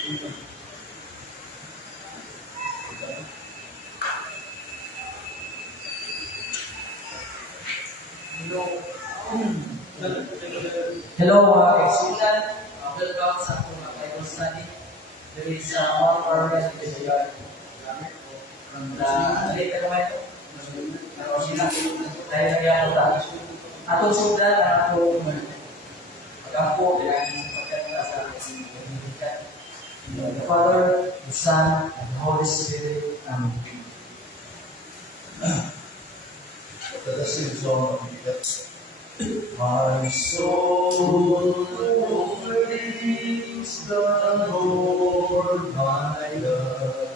Hello mga kaibigan, welcome sa ating Bible study. There is one parent in the yard. Dali ka naman ito. Dahil nagyan ito. Atong sudan ang atong pag-ampo kaya sa pagkakita. The Father, the Son, and the Holy Spirit. Amen. Let us sing a song. My soul praise the Lord, my God.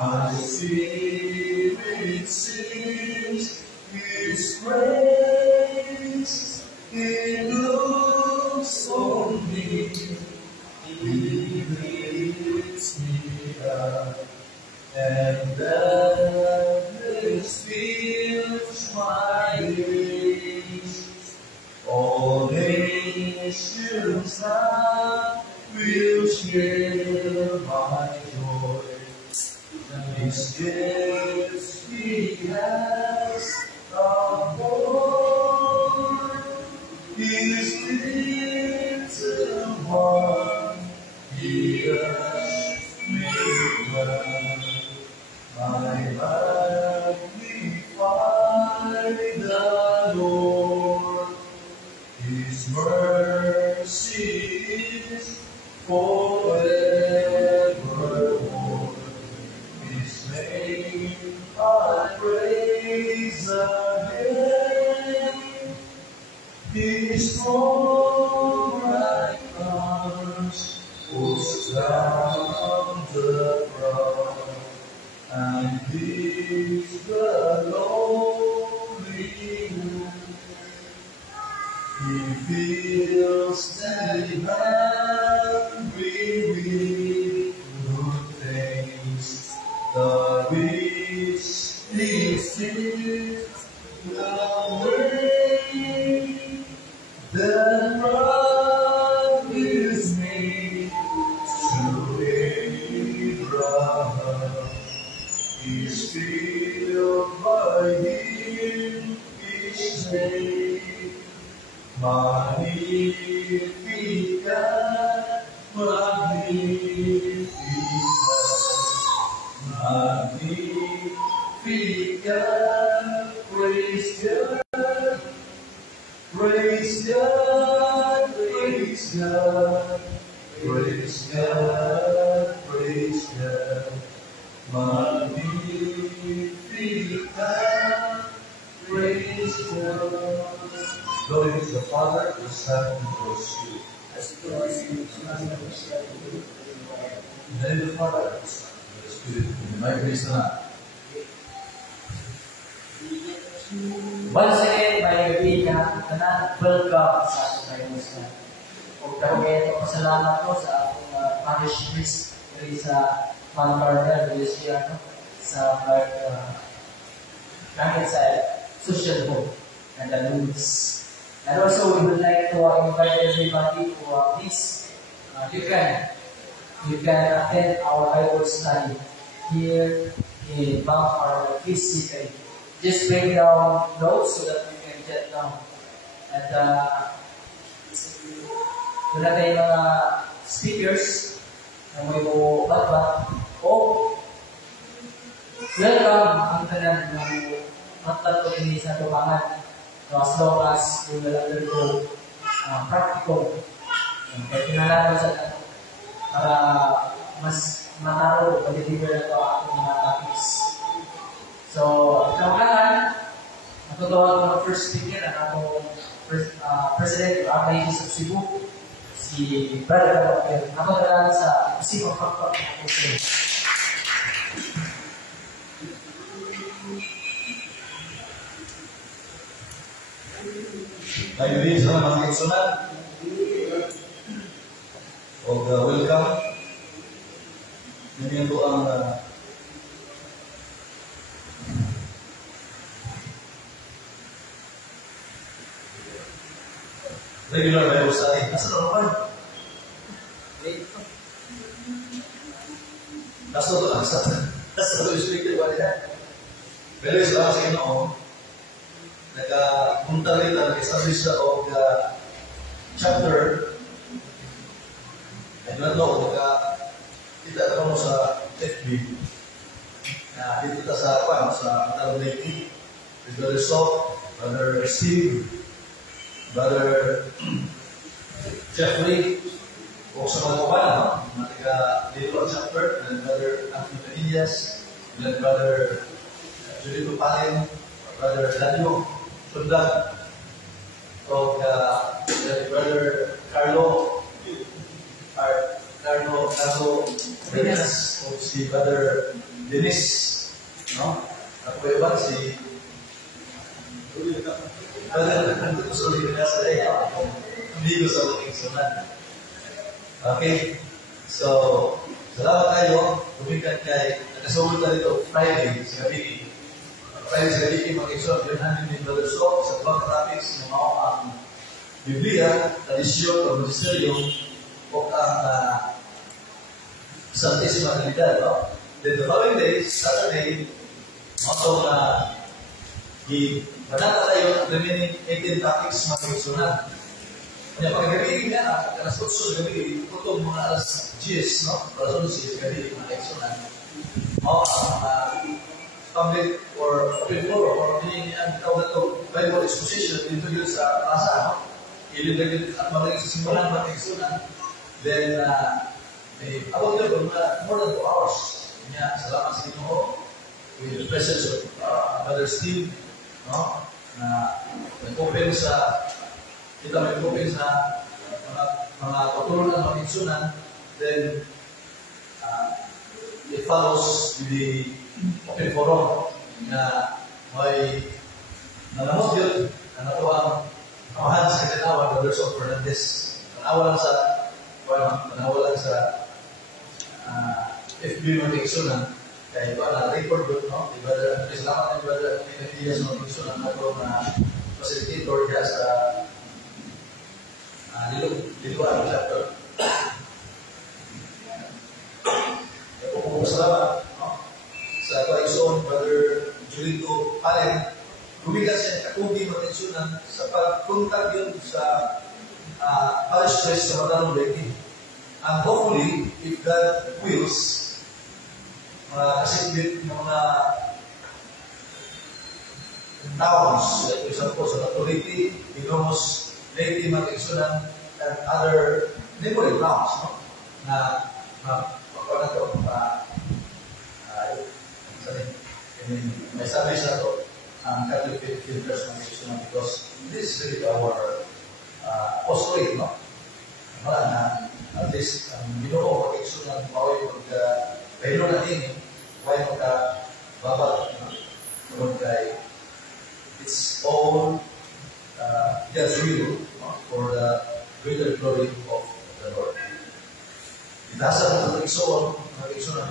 My spirit sings His praise. He looks on me. He lifts me up, and gladness fills my days. All nations now will share my joy. His gifts He has upborne. His little one He has made glad. I magnify the Lord. His mercy is forevermore. His name I praise again. His strong right arms push down the proud, and gives the lowly wound. He fills the hungry with good things, the rich receive the way. The promise made to Abraham is filled by Him each day. Magnificat, Magnificat, Magnificat, praise God, praise God, praise God, praise God, praise God, Magnificat, praise God. Glory to the Father, the Son, and the Holy Spirit. In the name of the Father, the Son, and the Spirit, in the mighty grace of God. Once again, may kaibigan, tanan, welcome sa ating Bible study. Huwag kami ito pasalamat ko sa ating parish priest dari sa Mount Carmel, Louisiana, sa kahit sa social home and the news. And also, we would like to invite everybody to please, you can attend our Bible study here in Mount Carmel physically. Just bring down notes so that we can get down. And wala tayong mga speakers na may mo batbat o welcome ang tanan ng matlat ko din sa tumangan. So as long as we will undergo practical, kaya pinalaman sa natin para mas mataro o deliver na ito ang mga topics. So, kailangan natutawag ng first speaker ang atong President of RIGs of Cebu, si Brother Galopel. Ako talaga sa isipang faktor ng President. Maybe sa mga kaigsunan o welcome. Yan ito ang regular Bible study. Nasa naman? Kaso ito lang sa speaker ba niya? Pero sa kasi noon, nagpunta rin na nag-establish siya o chapter. I don't know, kita mo sa FB. Dito ta sa Antal Lady, with Brother Sok, Brother Steve, Brother Jeffrey, o sa mga kawan, mga dito ang chapter, and Brother Anthony Padillas, and Brother Julito Palen, Brother Daniel Sundan, o Brother Carlo Reyes, o si Brother Dennis, no? Ako iwan si Brother Solidas hindi ko sa looking sunan. Okay? So, salamat tayo. Tumikat kay nakasulot na dito Friday sa gabi. Friday sa gabi, mag-exhort yung handin ni Brother Sok sa ibang topics na mga ang Biblia, tradisyon, o magisteryo, o ang Santissima Trinidad. No? Then the following day, Saturday, also ibanata tayo ang remaining 18 topics mag-exonan. Kanya pagkagabi niya, alas 8 sa gabi, tutong mga alas 10, no? Alas 11 sa gabi, mag-exonan. O ang public or open forum or hindi ang tawag na ito, Bible exposition, dito yun sa plaza, no? Ililagay at magaling sa simbahan, mag-exonan. Then, about there, more than 2 hours. Kanya, salamat sa Ginoo with the presence of Brother Steve, no? Na nag-open sa kita nag-open sa mga patuloy ng mag-exonan. Then, it follows the open forum na may nanamot yun na natuwang kamahan sa kinawa, Brother Sok Fernandez. Panawalan sa FB mag-exonan. Kaya ito na record doon, no? Salamat ng Brother Anthony sa mag-exonan na ito na facilitator niya sa Liluan chapter. Salamat, no? Sa Quaison, Brother Julito Palen, gumigas siya kakundi mag-exonan sa pagpunta yun sa parish church sa Matanong Lady. And hopefully, if God wills, kasipit ng mga towns, like example, sa Authority, Igomos, Lady, mag-exonan, and other neighboring towns, no? Na may establish na ito ang Catholic Filters mag-exonan because this is really our apostolate, no? Wala na, at least, ang Ginoo mag-exonan, maway pahilo natin, maway magkababal, kay it's all God's will, no? For the greater glory of the Lord. Itasa ng mag-exonan,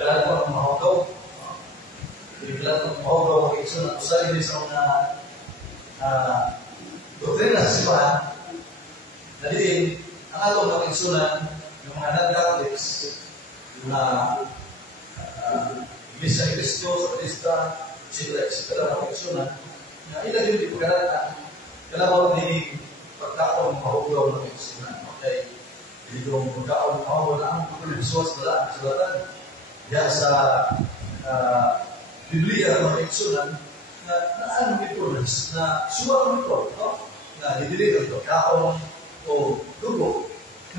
kailangan ko ng mahugaw, kailangan ko ng mahugaw mag-exonan, usali din sa mga doktrina sa simbahan, dahil ang atong mag-exonan, yung mga non-Catholics, yung mga Iglesia ni Cristo, Sabatista, etc. mag-exonan, na ilan yung di kailangan ni pagkaon mahugaw ng mag-exonan. Okay? Hindi kong pagkaon mahugaw na ang pagkalisuas na sulatan. Yan sa Biblia ng mag-exonan, na ano ito, na suwag ito, no? Na hindi ito, kaon o dugo.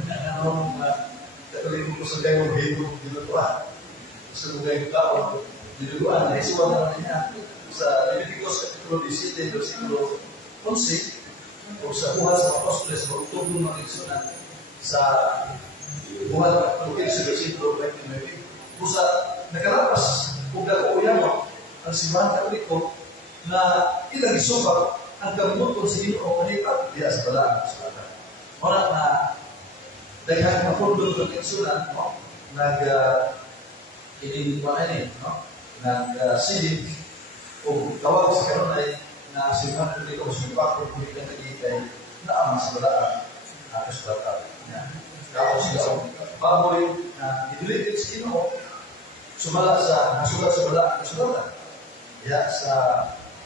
Anong katuloy ko sa gayong hibog dinutuan. Sa gayong kaon, dinutuan, na isuwag naman niya sa Leviticus Kapitulo 17, versikulo 11, o sa buhat sa Apostoles, magtutulong ng exonan sa buhat sa versikulo 29. Kung sa nakalapas, kung nag-uuyan mo, ang simbahan Katoliko na ilang isubak ang kamuton sa Ginoo kanipat diya sa balaan sa bataan. Orang na daghang mapundong ng exonan, no? Nag-silid o tawag sa kanon ay na simbahan Katoliko sa simbahan Katoliko na ang sa balaan sa bataan. Kapos sila baboy na idiligid sa Ginoo sumala sa nasulat sa bala kasulatan. Ya sa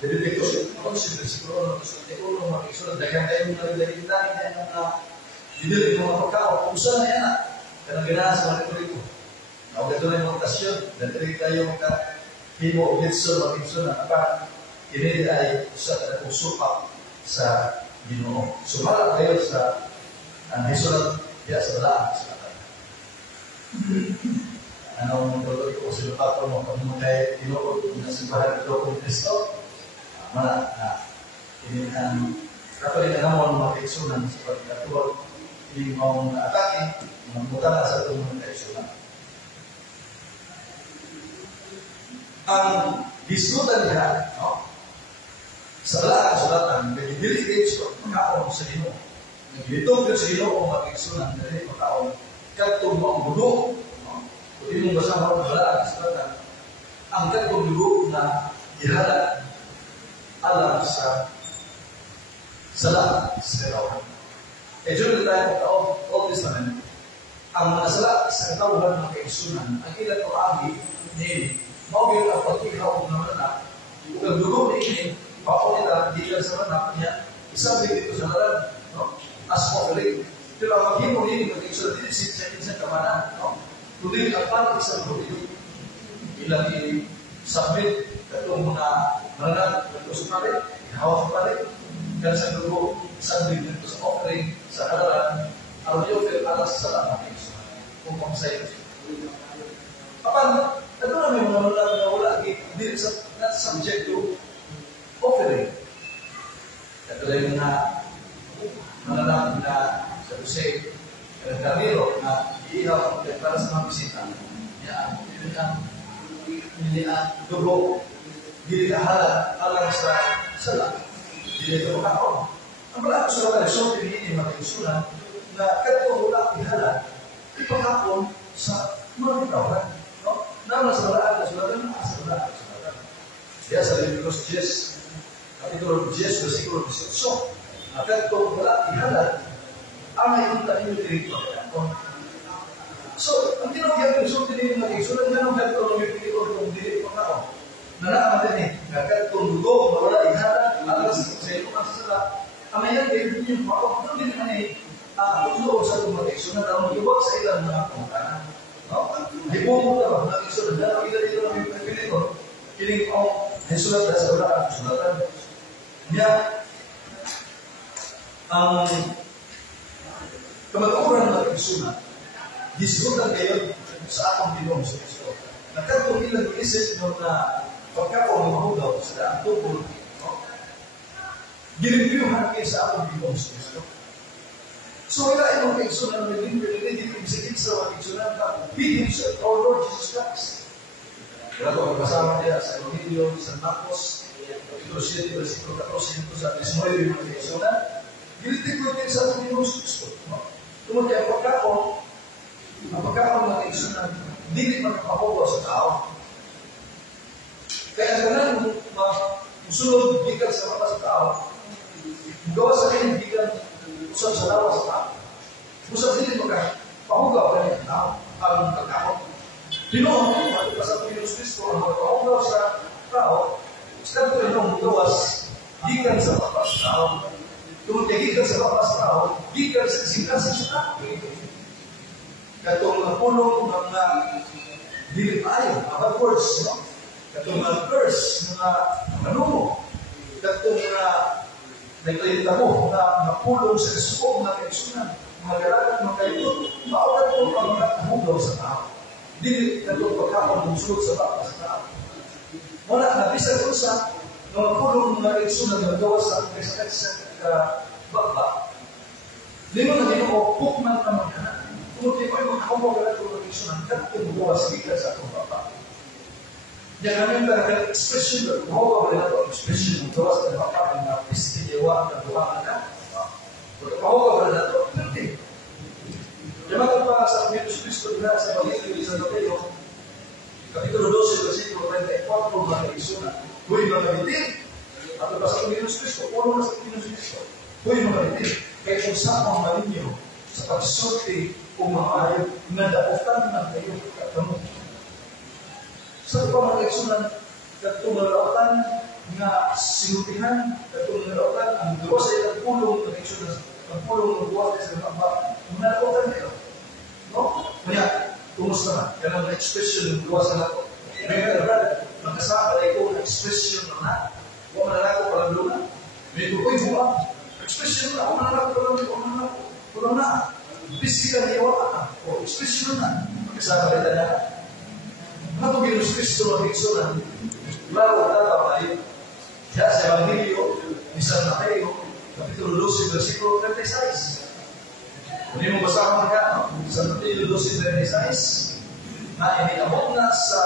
Leviticus 11 versikulo 21 makisulat daghang kayo mga dalilitahin na idiligid mga pagkaon kung saan na yan kanang ganahan sa mga Katoliko. Ako gato na yung okasyon na dili tayo himo gitso na apa ini ay usa ka usupak sa Ginoo. Sumala kayo sa hisulat ya sa bala kasulatan. Anong tuloy ko sa lupa mo kung kay Ginoo na simbahan ito kung Kristo mana na ini ang kapag namon makiksunan sa pagkatulog hindi mo atake mutala sa itong mga kaisunan. Ang disnutan niya sa bala kasulatan nagdidiligid sa pagkaon sa Ginoo. Nagditog sa Ginoo ang makiksunan dahil pagkaon katong magulo. Kung mong basama ang bala kasulatan ang katong dugo na ihala alam sa sala sa katawan. Diyon tayo sa Old Testament ang mga sala sa katawan ng kaisunan ang ilan o agi ni mawagin ang pagkikaw ng manak ang dugo ni ini papunita di lang sa manak niya isang dito sa manak as offering pero ang maghimo ni kaisunan din sa kamanan kundi ang parang isang dugo ilang i-submit katong mga manak ito sa palit hawak pa rin dan sa dugo isang dito sa offering sa halalan ang i-offer alas sa lahat kung pang-sayo kapan ito na may mga malang na wala hindi sa not subject to offering. Ito lang na malang na sa Jose Carnero na iihaw para sa mga bisita. Yan, hindi ang dugo, hindi kahala alang sa sala. Hindi ito makaon. Ang pala ko sa resort, hindi mga isunan na katong wala ihala, ipakapon sa mga bitawan. Nama saudara kasulatan saudara. Ya sa Leviticus 10 kapitulo 10 versikulo 18 akan kau wala ihala ama yung tayo dito. So, ang tinawag yung din ng isulat na ng katong Leviticus kung dili pa ako. Nanaamatan ni kakat kung dugo wala ihala alas sa iyo masala. Ama yan dito yung ako pero din ani ulo sa mga isulat na iwag sa ilang mga pangkanan. Di mo mo ka ba? Nag-isulat na ang ilan ang yung pagpili ko. Kiling ko, nasulat na sa wala ang sulatan. Niya, ang kamaturan ng isulat, disulat kayo sa akong Pinoong sa Kristo. Nagkatong ilang isip nung na pagkakaw ng mahugaw sa ang tungkol, ginipiuhan kayo sa akong Pinoong sa Kristo. So, ila yung kaigsunan na naging ibig sa kaigsunan na He himself, our Lord Jesus Christ. Kaya ito, kasama niya sa Evangelio, sa Marcos, kapitulo 7, versikulo 14, ito sa Tesmoyo yung kaigsunan. Ginitig ko din sa ating Pinoong Kristo. Tungkol kaya ang pagkakaon ng kaigsunan, hindi magpapahugaw sa tao. Kaya ganun, musulog gikan sa mata sa tao, gawa sa kanyang gikan usap sa lawas na usap din pahugaw ka niya na ang pagkakot. Pinoon, sa Panginoon Kristo, ang pahugaw sa tao, sa Panginoon gawas, gikan sa papas tao. Kung gikan sa papas tao, gikan sa kasingkasan sa tao. Katong mga pulong, mga dilipayo, mga words, katong mga curse, mga manumo, katong mga nagtalita mo na napulong sa suko ng kaisunan, mga galagan, mga kaito, maawag po ang mga kahugaw sa tao. Dili na ito pagkakang musulot sa baka sa tao. Muna, nabisa ko sa mga pulong ng kaisunan na gawa sa kasakit sa baba. Lima na din ako, pukman na magkanan. Kung di ko yung makahugaw na ito ng kaisunan, katong gawa sa bika sa akong baba. Yang kami berada expression berbahawa berada expression terus dan apa yang istimewa dan doa anda berbahawa berada itu penting. Jemaat apa saat Yesus Kristus berasa bagi di sana Pedro kapitulo 12 versículo 34 maka Yesus hui mengerti atau pasal Yesus Kristus orang pasal Yesus Kristus hui mengerti kayak usaha malinyo sa pagsulti o maayo nga daotan na kayo katamo. Sa mga kaigsunan, katong nalautan nga sinutihan, katong nalautan ang gawa sa ilang pulong na kaigsunan, ang pulong ng gawa sa ilang mga nalautan kayo. No? Kaya, kumusta na? Yan ang expression ng gawa sa nato. May magkasama na ito na expression na huwag manalako palang luna. May tukoy buwang. Expression na, huwag manalako palang luna. Pulang na. Physical na iwaan na. O expression na. Magkasama na ito na. Mga itong Kristo na Kristo na. Lalo na tayo. Kaya sa Evangelio, isang na kayo, Kapitulo 12, versikulo 36. Kung hindi mo basahan ka, sa Kapitulo 12, 36, na iniabot na sa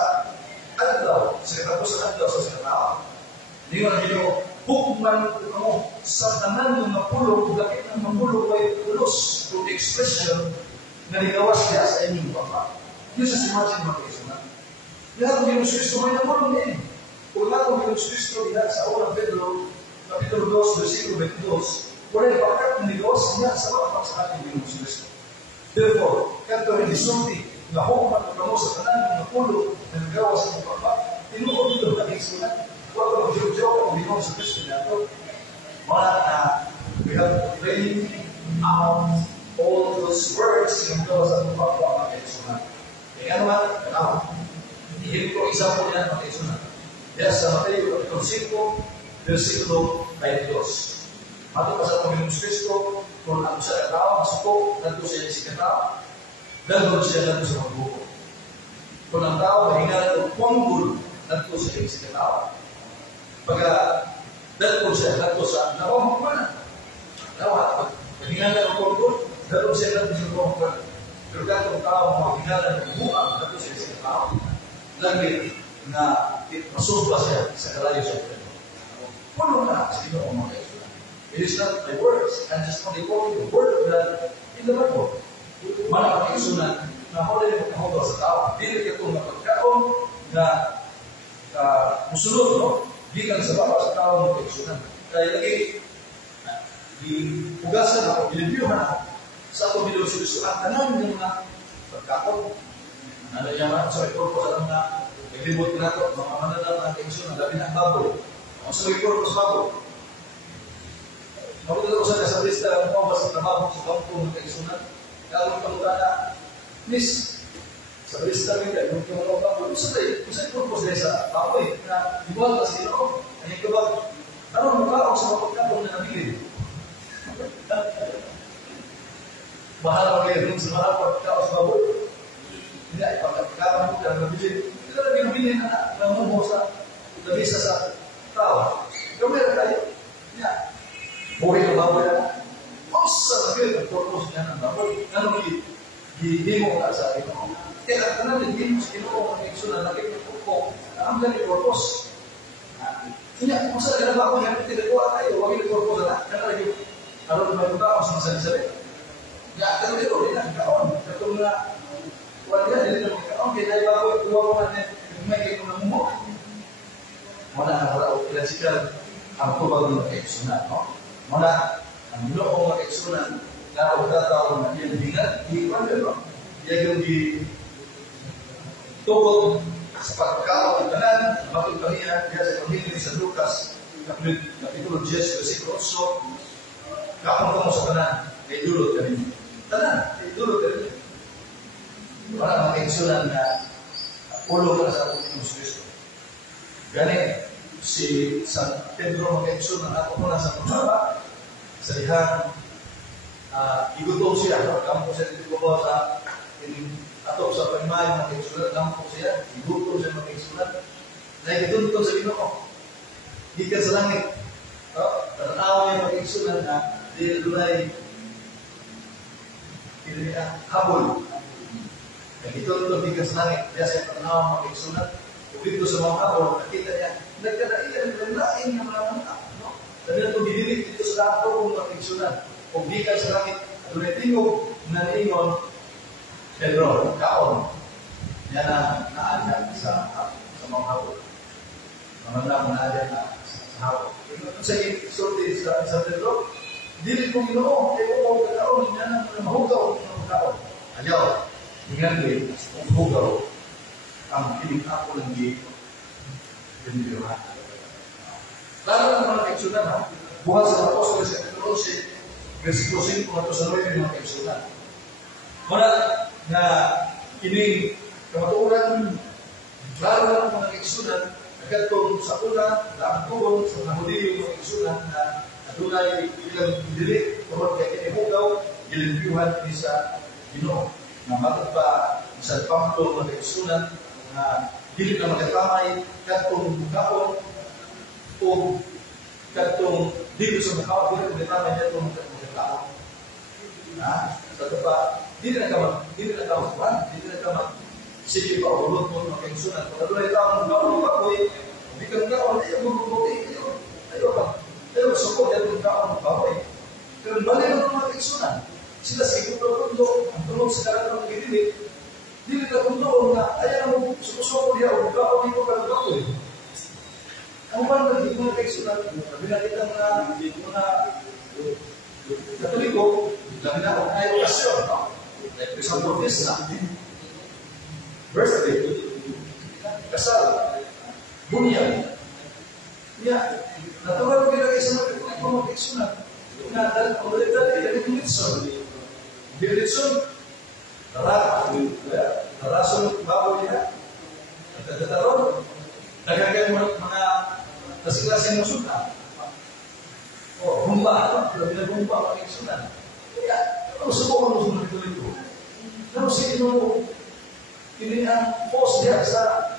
adlaw, sa katapusan adlaw sa sinatawa. Hindi mo na nyo, hukman mo sa tanan ng mapulog, lakit ng mapulog ay ulos, to the expression na nigawas niya sa inyong papa. Yun sa simagin mga kaisunan. Lahat ng Diyos Kristo may namulong din. Kung lahat ng Diyos Kristo diha sa unang Pedro, Kapitulo 2, versikulo 22, wala yung pakat na nigawas niya sa papa sa ating Diyos Kristo. Therefore, kanto rin isulti, na hukman mo sa tanan ng mapulog na nigawas sa papa, tinuod dito na kaisunan. Huwag ang Diyo ang binaw sa Kristo niya ito. Mga na, we have prayed out all those words yung gawa sa papa mga kaisunan. Kaya naman, hindi ko example yan mga kaisunan. Kaya sa Mateo, Kapitulo 5, versikulo 22. Ato pa sa Panginoon Kristo, kung ako sa katao, masuko, nandito siya si katao, nandito siya nandito sa magbuko. Kung ang tao, mahinga ng punggol, nandito siya si katao. Pagka, nandito siya nandito sa nawang hukmanan. Nawa, mahinga ng punggol, nandito siya nandito sa nawang hukmanan. Pero katong tao, mahinga ng buang, nandito siya si katao. Lagi na masumpa siya sa kalayo siya. Puno na sa Ginoo mga kaisunan. It is not my words. I'm just only quoting the word of God in the Bible. Mga kaisunan na huli mo kahugay sa tao. Dili ka itong napagkaon na musulot, no? Gikan sa baba sa tao mga kaisunan. Kaya lagi, iugasan ako, ilibiyuhan ako sa atong Ginoo sa Kristo. Ang tanan ng mga pagkaon, ano niya man, sa report ko sa mga naglibot na ito, mga mananang mga kaisunan, labi na ang baboy. Ang sa report ko sa baboy. Mabuti ko sa lista ng mga sa trabaho sa bangko ng kaisunan. Kaya kung na, please, sa lista ng mga yung mga baboy, kung sa'yo purpose sa baboy, na ibuhat na sa Ginoo, ang ikaw ba, anong mukha sa mga pagkakong na nabili? Mahal ang mga sa mahal pagkakong sa baboy. Hindi ay pagkakaroon mo ka nabili. Ito na binubili na namuho sa labisa sa tao. Pero meron tayo. Buhay ng baboy na. Sa nabili ang purpose niya ng baboy. Ano hindi mo ka sa akin. Kaya ka namin, hindi mo sa Ginoo ang iksunan. Nakikita ko ang ganit purpose. Hindi, kung saan ka na baboy, tinagawa tayo. Huwag yung purpose na. Kaya yung ano naman yung tao sa masali-sali. Kaya ka namin, hindi na kaon. Katong na wala din na magkaon, kaya tayo bago ituwa ko natin yung may kayo ng mo. Muna na wala o classical ang tubag ng kaiksunan, no? Muna, ang noong kaiksunan na o tatawag na yung hingat, iwan yun, no? Yan yung tubog sa pagkakaw ng tanan, bakit pa niya, kaya sa pamilya sa Lucas, Kapitulo 10, versikulo 8, kapag mo sa tanan, kay dulot ka rin. Tanan, kay dulot ka rin. Para makaiksunan na ulo ka sa Panginoon Kristo. Gani, si San Pedro makaiksunan ako muna sa pagkaba, sa ihang igutom siya, kampo siya dito ko sa atop sa pagmay makaiksunan, kampo siya, igutom siya makaiksunan, na ikituntun sa Ginoo. Gikan sa langit, tanaw niya makaiksunan na di dunay habol. Ito ito bigas langit, kaya sa panaw mga kaigsunan, kung dito sa mga habol, nakita niya, nagkadailan, naglaing ng mga anak, no? Dahil ito dinilig dito sa lahat ng mga kaigsunan, kung bigas sa langit, at ulitingog na niingon, Pedro, kaon, yan ang naadyan sa mga habol. Mga naadyan na sa habol. Sa isulti sa Pedro, dili ko Ginoo kay ko kaon niya nang mahugaw ng kaon. Ayaw. Ingat din, hugaw ang piling ako ng ginilihan. Lalo ng mga kaigsunan, ha? Bukas sa Apostol sa Kapitulo 11, versikulo 5 at 9 ng mga kaigsunan. Muna na kining kamatuoran, lalo ng mga kaigsunan, agad sa una, naangkugon sa mga Hudiyo mga kaigsunan na adunay ilang dili, kumot kay kinihugaw, gilimpiuhan ni sa Ginoo. Na matod pa sa pamto mga kaigsunan na dili na magatamay katong kaon o katong dili sa makaon dili magatamay katong kaon. Sa pa dili na kaman dili na kaman sige pa ulot mo mga kaigsunan pero ay taong kaon kapoy di ka kaon ayo support yung kaon kapoy pero bali ng mga kaigsunan sila siguro kundo ang tulong sa karatang gilid dili ka kundo na ayaw mo susuko dia o kao dito ka ko ang mga mga kaigsunan binakita mga Katoliko labi na kung ay okasyon like for example fiesta birthday kasal bunyag natural ko ginagay sa mga kaigsunan na dahil ang dali Diretson, narason baboy niya. Nagkataron, nagagay mga kasing-klaseng musuta. O, humba, labi na humba, kaigsunan. Kaya, subukan mo sa mga ito. Ano si Ginoo, ini ang post niya sa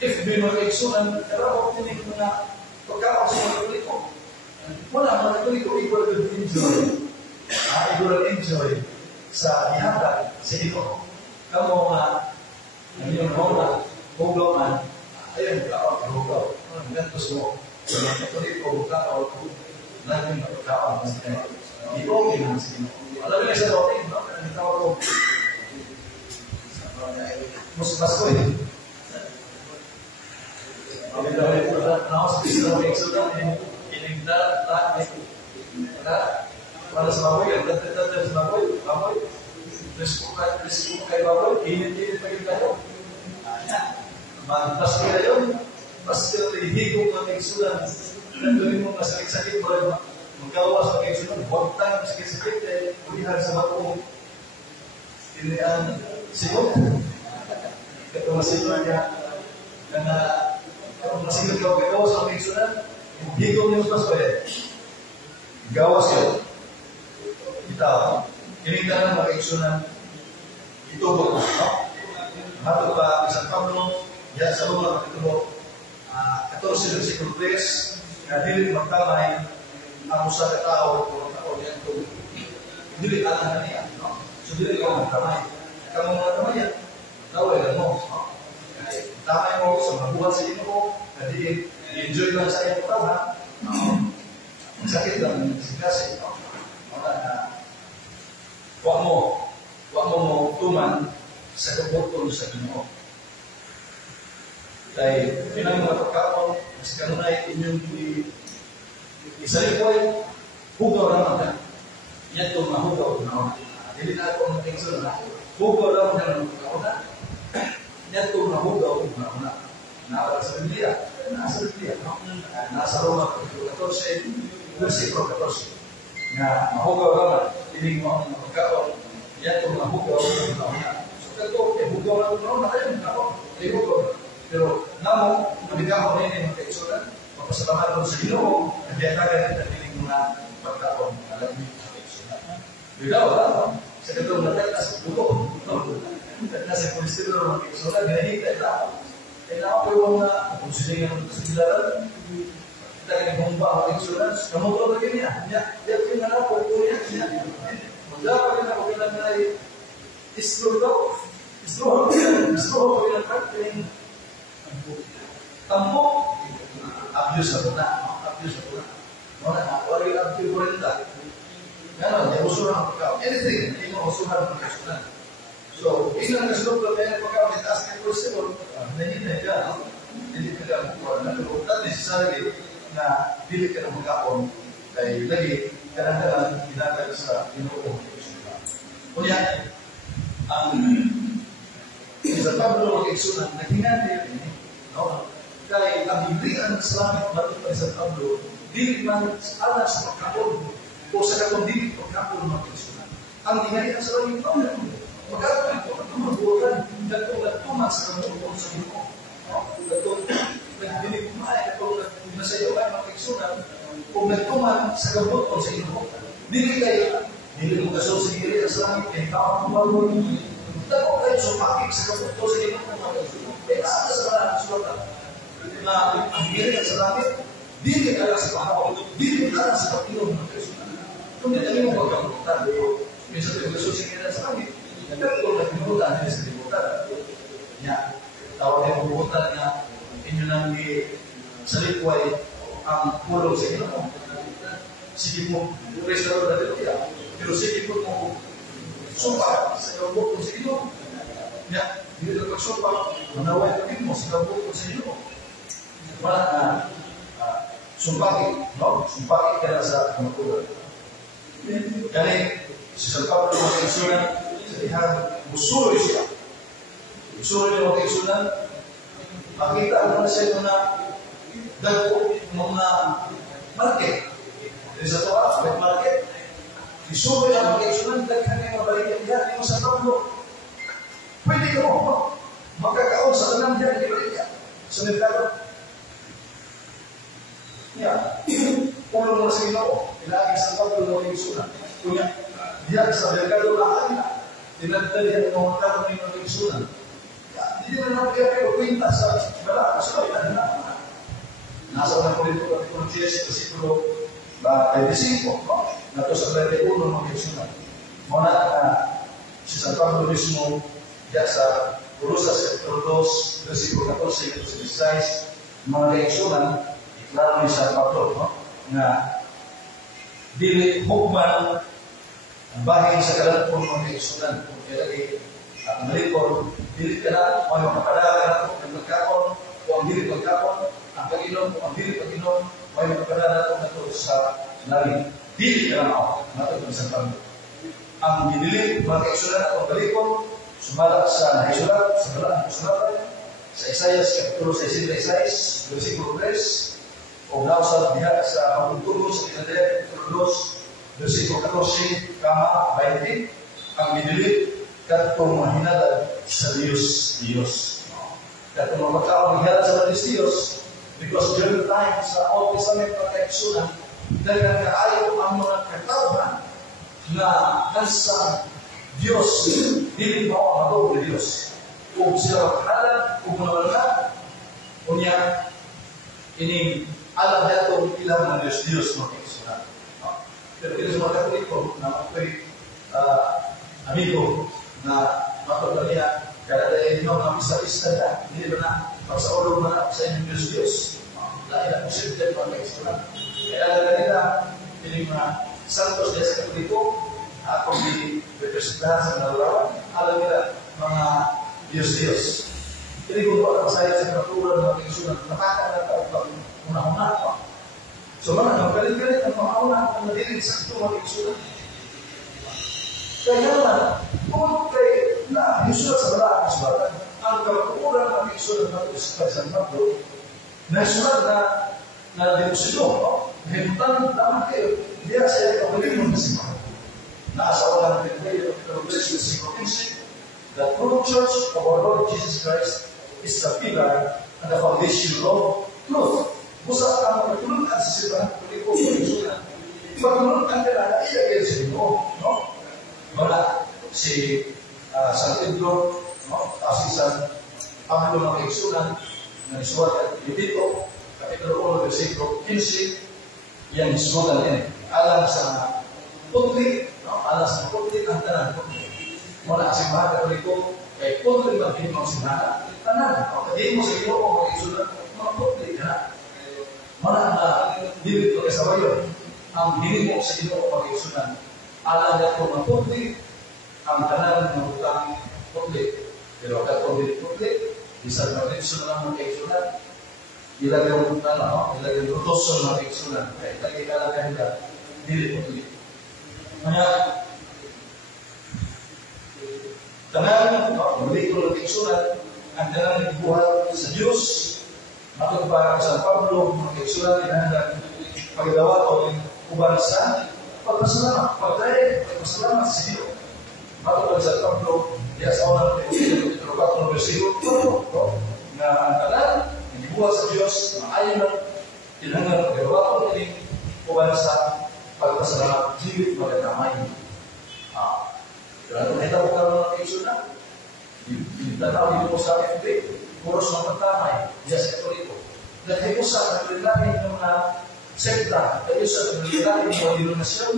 FB mga kaigsunan, karapot din yung mga pagkakaw sa mga ito. Muna, mga Katoliko, ikaw enjoy sa ihanda sa ito. Kamu nga, ang iyong rola, hugaw ayun, hugaw. Gantos mo, sa mga Katoliko, hugaw, natin pagkakaw. I-okay naman sa ito. Alam niya sa roting, no? Ang tawag ko, muspas ko eh. Ang dami ko na, ako sa Exodus, Inigda, para sa baboy, ang dati sa baboy, risko kay baboy, init-init pa yung kayo. Magpas kaya yun, pas kaya higong mga kaigsunan, nagawin mo masakit-sakit, magkawas mga kaigsunan, huwag tayo masakit-sakit, ulihan sa batong, ini ang sigot. Ito masinod niya, na masinod ka magkawas mga kaigsunan, higong niyo mas pwede. Gawas yun. Kita, kinita ng mga kaigsunan, ito ba? Hato pa, isang Pablo, yan sa mga kapitulo, 14 versikulo 3, na dili magtamay ang usa ka tao o tao yan ito. Dili alam na niya. So, dili ka magtamay. Kamu mga tamay yan, tawag lang mo. Tamay mo sa mga buwan sa ino, na i-enjoy lang sa iyong tama. Sakit lang kasi wag mo tuman sa kabutol sa Ginoo. Dahil pinang mga pagkakon kasi kanunay inyong isalipoy hugaw naman ka. Yan ito mahugaw na hindi na ako matingsun na hugaw naman ka ng pagkakon na yan ito mahugaw na nawala sa Biblia. Nasa Biblia, no? Nasa Roma 14, versikulo 14. Nga mahugaw naman, hindi mo ang magkaon, yan kung mahugaw naman. So, ito, hugaw naman na kayo, hugaw. Pero, namo, nabigyan ko rin yung kaigsunan, mapasalamat ko sa Ginoo, nagiyatagan at napiling mga pagkaon, alam niyo sa kaigsunan. Bigaw, no? Sa katong natal, nasa dugo, nasa kulistiro ng kaigsunan, ginahita ito. Kailangan ko yung mga konsiling ng kasilaran, kita humba ang insurance, kamuto lagi niya. Dia tinggal apa itu niya. Mula pa na ko lang ay islo ko yung pagkain tampo abuse ako na. Wala abuse ko rin ta. Ganon, yung usuhan ng pagkain. Anything, hindi mo usuhan ng pagkain. So, ilang nasulog ko kaya pagkain, itaas ng cholesterol, hindi ka. Hindi ka. Not necessarily na dili ka na magkapon kay lagi kadang-kadang ginagad sa Ginoo. Kunya ang sa Pablo ng Igsunan nagingati ini, no? Kay ang Bibliya ng Islamic bato pa sa Pablo dili man alas sa pagkapon o sa katong dili pagkapon ng Igsunan. Ang gingali sa langit Pablo magkakaroon ito at tumagutan nagtuman sa kamuton sa Ginoo. Katong nagdili kumain katong nasayo ay mga Igsunan kung nagtuman sa kamuton sa Ginoo. Dili mo kaso sa gingali sa langit kay tao ang bago Tako kayo sumapik sa kabuto sa ginoo ng mga Igsunan. Kaya sa mga sulatan na ang gingali sa langit dili ka lang sa pahaw, dili ka lang sa kapilong ng Igsunan. Kung hindi mo magkamutan, minsan kayo kaso sa gingali sa langit, nagkakulong na pinutan din sa libutan. Yan, tawag na yung bubutan na inyo nang sa likway ang pulong sa ginoo. Sige mo, restaro na dito kaya. Pero sige mo sumpah sa kabuto sa Ginoo. Ya, hindi ka pagsumpah, manaway ka mo sa kabuto sa Ginoo. Wala na sumpaki, no? Sumpaki ka na sa kamutulan. Kani, si San Pablo ng Igsunan, sa ihang musuloy siya. Musuloy ng Igsunan, makita mo na siya na dagpo mga market. Dari sa toa, may market. Isubo ang Igsunan, daghan kayo mabalik yan mo sa Pablo. Pwede ka mo, magkakaon sa tanang yan, di balik yan. Sa merkado. Yan. Pulo mo sa Ginoo, ilagay sa Pablo ng Igsunan. Kunya, diyan sa merkado lahat na, tinagdali ang mga karoon ng Igsunan. Hindi na naman kayo kwenta sa bala, kasi yan na. Nasa unang kulito, kapitulong 10, versikulo 25, no? Nato sa 31 ng Igsunan. Muna si San Pablo mismo diya sa Colosas kapitulo 2, versikulo 14 hanggang 16, mga Igsunan, iklaro ni San Pablo, no? Nga dili hukman ang bahin sa kalalapon ng Igsunan. Kaya lagi ang malipon, dili ka na, o yung kapadala ka na magkakon, o ang dili pagkakon, ang pag-inom, o ang dili pag-inom, o yung kapadala ka na sa langit. Dili ka na ako, matutong sa Pablo. Ang binili, mga Igsunan at ang balipon, sumala sa naisulat, sa balaan kasulatan, sa Isaias, kapitulo 66, versikulo 3, o nausap diha sa pagtutulo sa Pinadaya, kapitulo 2, versikulo 14, kama 20, ang binili, katong mahinala sa Diyos. Katong mapagkaon mahinala sa Diyos, because during the time sa Old Testament mga Igsunan, dahil kaayo ang mga katawhan na nasa Diyos, dili mo ang matawag ni Diyos. Kung sila makahalan, kung mawala, kunya, ini alam niya itong ilang ng Diyos mga Igsunan. Pero kaya sa mga Katoliko na ako'y amigo na matawag niya, kada dahil nyo na isa-isa na, hindi ba na, pagsaulog na sa inyong Diyos. Dahil ang posible mga Igsunan. Kaya nila, piling mga santos na sa Katoliko, akong di-representahan sa nalalawan, alam nila, mga Diyos-Diyos. Hindi ko po ang saya sa kapatulan ng mga Igsunan, nakakalaga pag una-una pa. So mga nagkalit-kalit ang mga una ang nadilig sa ito mga Igsunan. Kaya naman, kung kayo na Igsunan sa balaan ng sulat, ang kapatulan ng mga Igsunan na sa San Pablo, na sulat na deposito, himutan naman kayo, diya sa iyo kapalit ng kasimahan. Nasa wala ng Pinadaya, Revelation 6:15, the true church of our Lord Jesus Christ is the pillar and the foundation of truth. Busa ang pagtulungan sa sibahan Katoliko ng Igsunan. Pagtulungan ka na iya kayo sa Ginoo, no? Wala si San Pedro, no? Si San Pablo ng Igsunan, na isulat at Levito, kapitulo 1, versikulo 15, yan isulat yan. Alam sa putli, no? Alam sa putli ang tanan putli. Mula sa mga Katoliko, kay putli magiging mga simbahan. Tanan, hindi mo sa iyo o mga Igsunan, mga putli ka na. Mula na dili ko sa bayo, ang dili mo sa iyo o mga Igsunan. Alam niya kung mga putli, ang tanan ng utang putli. Pero katong dili putli, isang na rin sa mga Igsunan, ilagang utosan ng kaigsunan. Kaya tagkikalagan ka, dili po tuloy. Kaya, tanang, muli ko ng kaigsunan, ang tanang nagbuhat sa Diyos, matod para sa Pablo, mga kaigsunan, inahanda, pagdawa ko ng uban sa pagpasalamat, pagpasalamat sa Diyos. Matod sa Pablo, diya sa unang pagkakas ng versikulo, na ang tanang, buhat sa Diyos, maayon na tinanggap paggawa ko ng uban sa pagpasalamat, jilit magagamay. Kaya kung ito po karoon ng kaigsunan, tanaw dito po sa akin, puros ng pagtamay, diya sa Katoliko. Dahil po sa kalilahin ng mga sekta, dahil sa kalilahin ng mga denominasyon,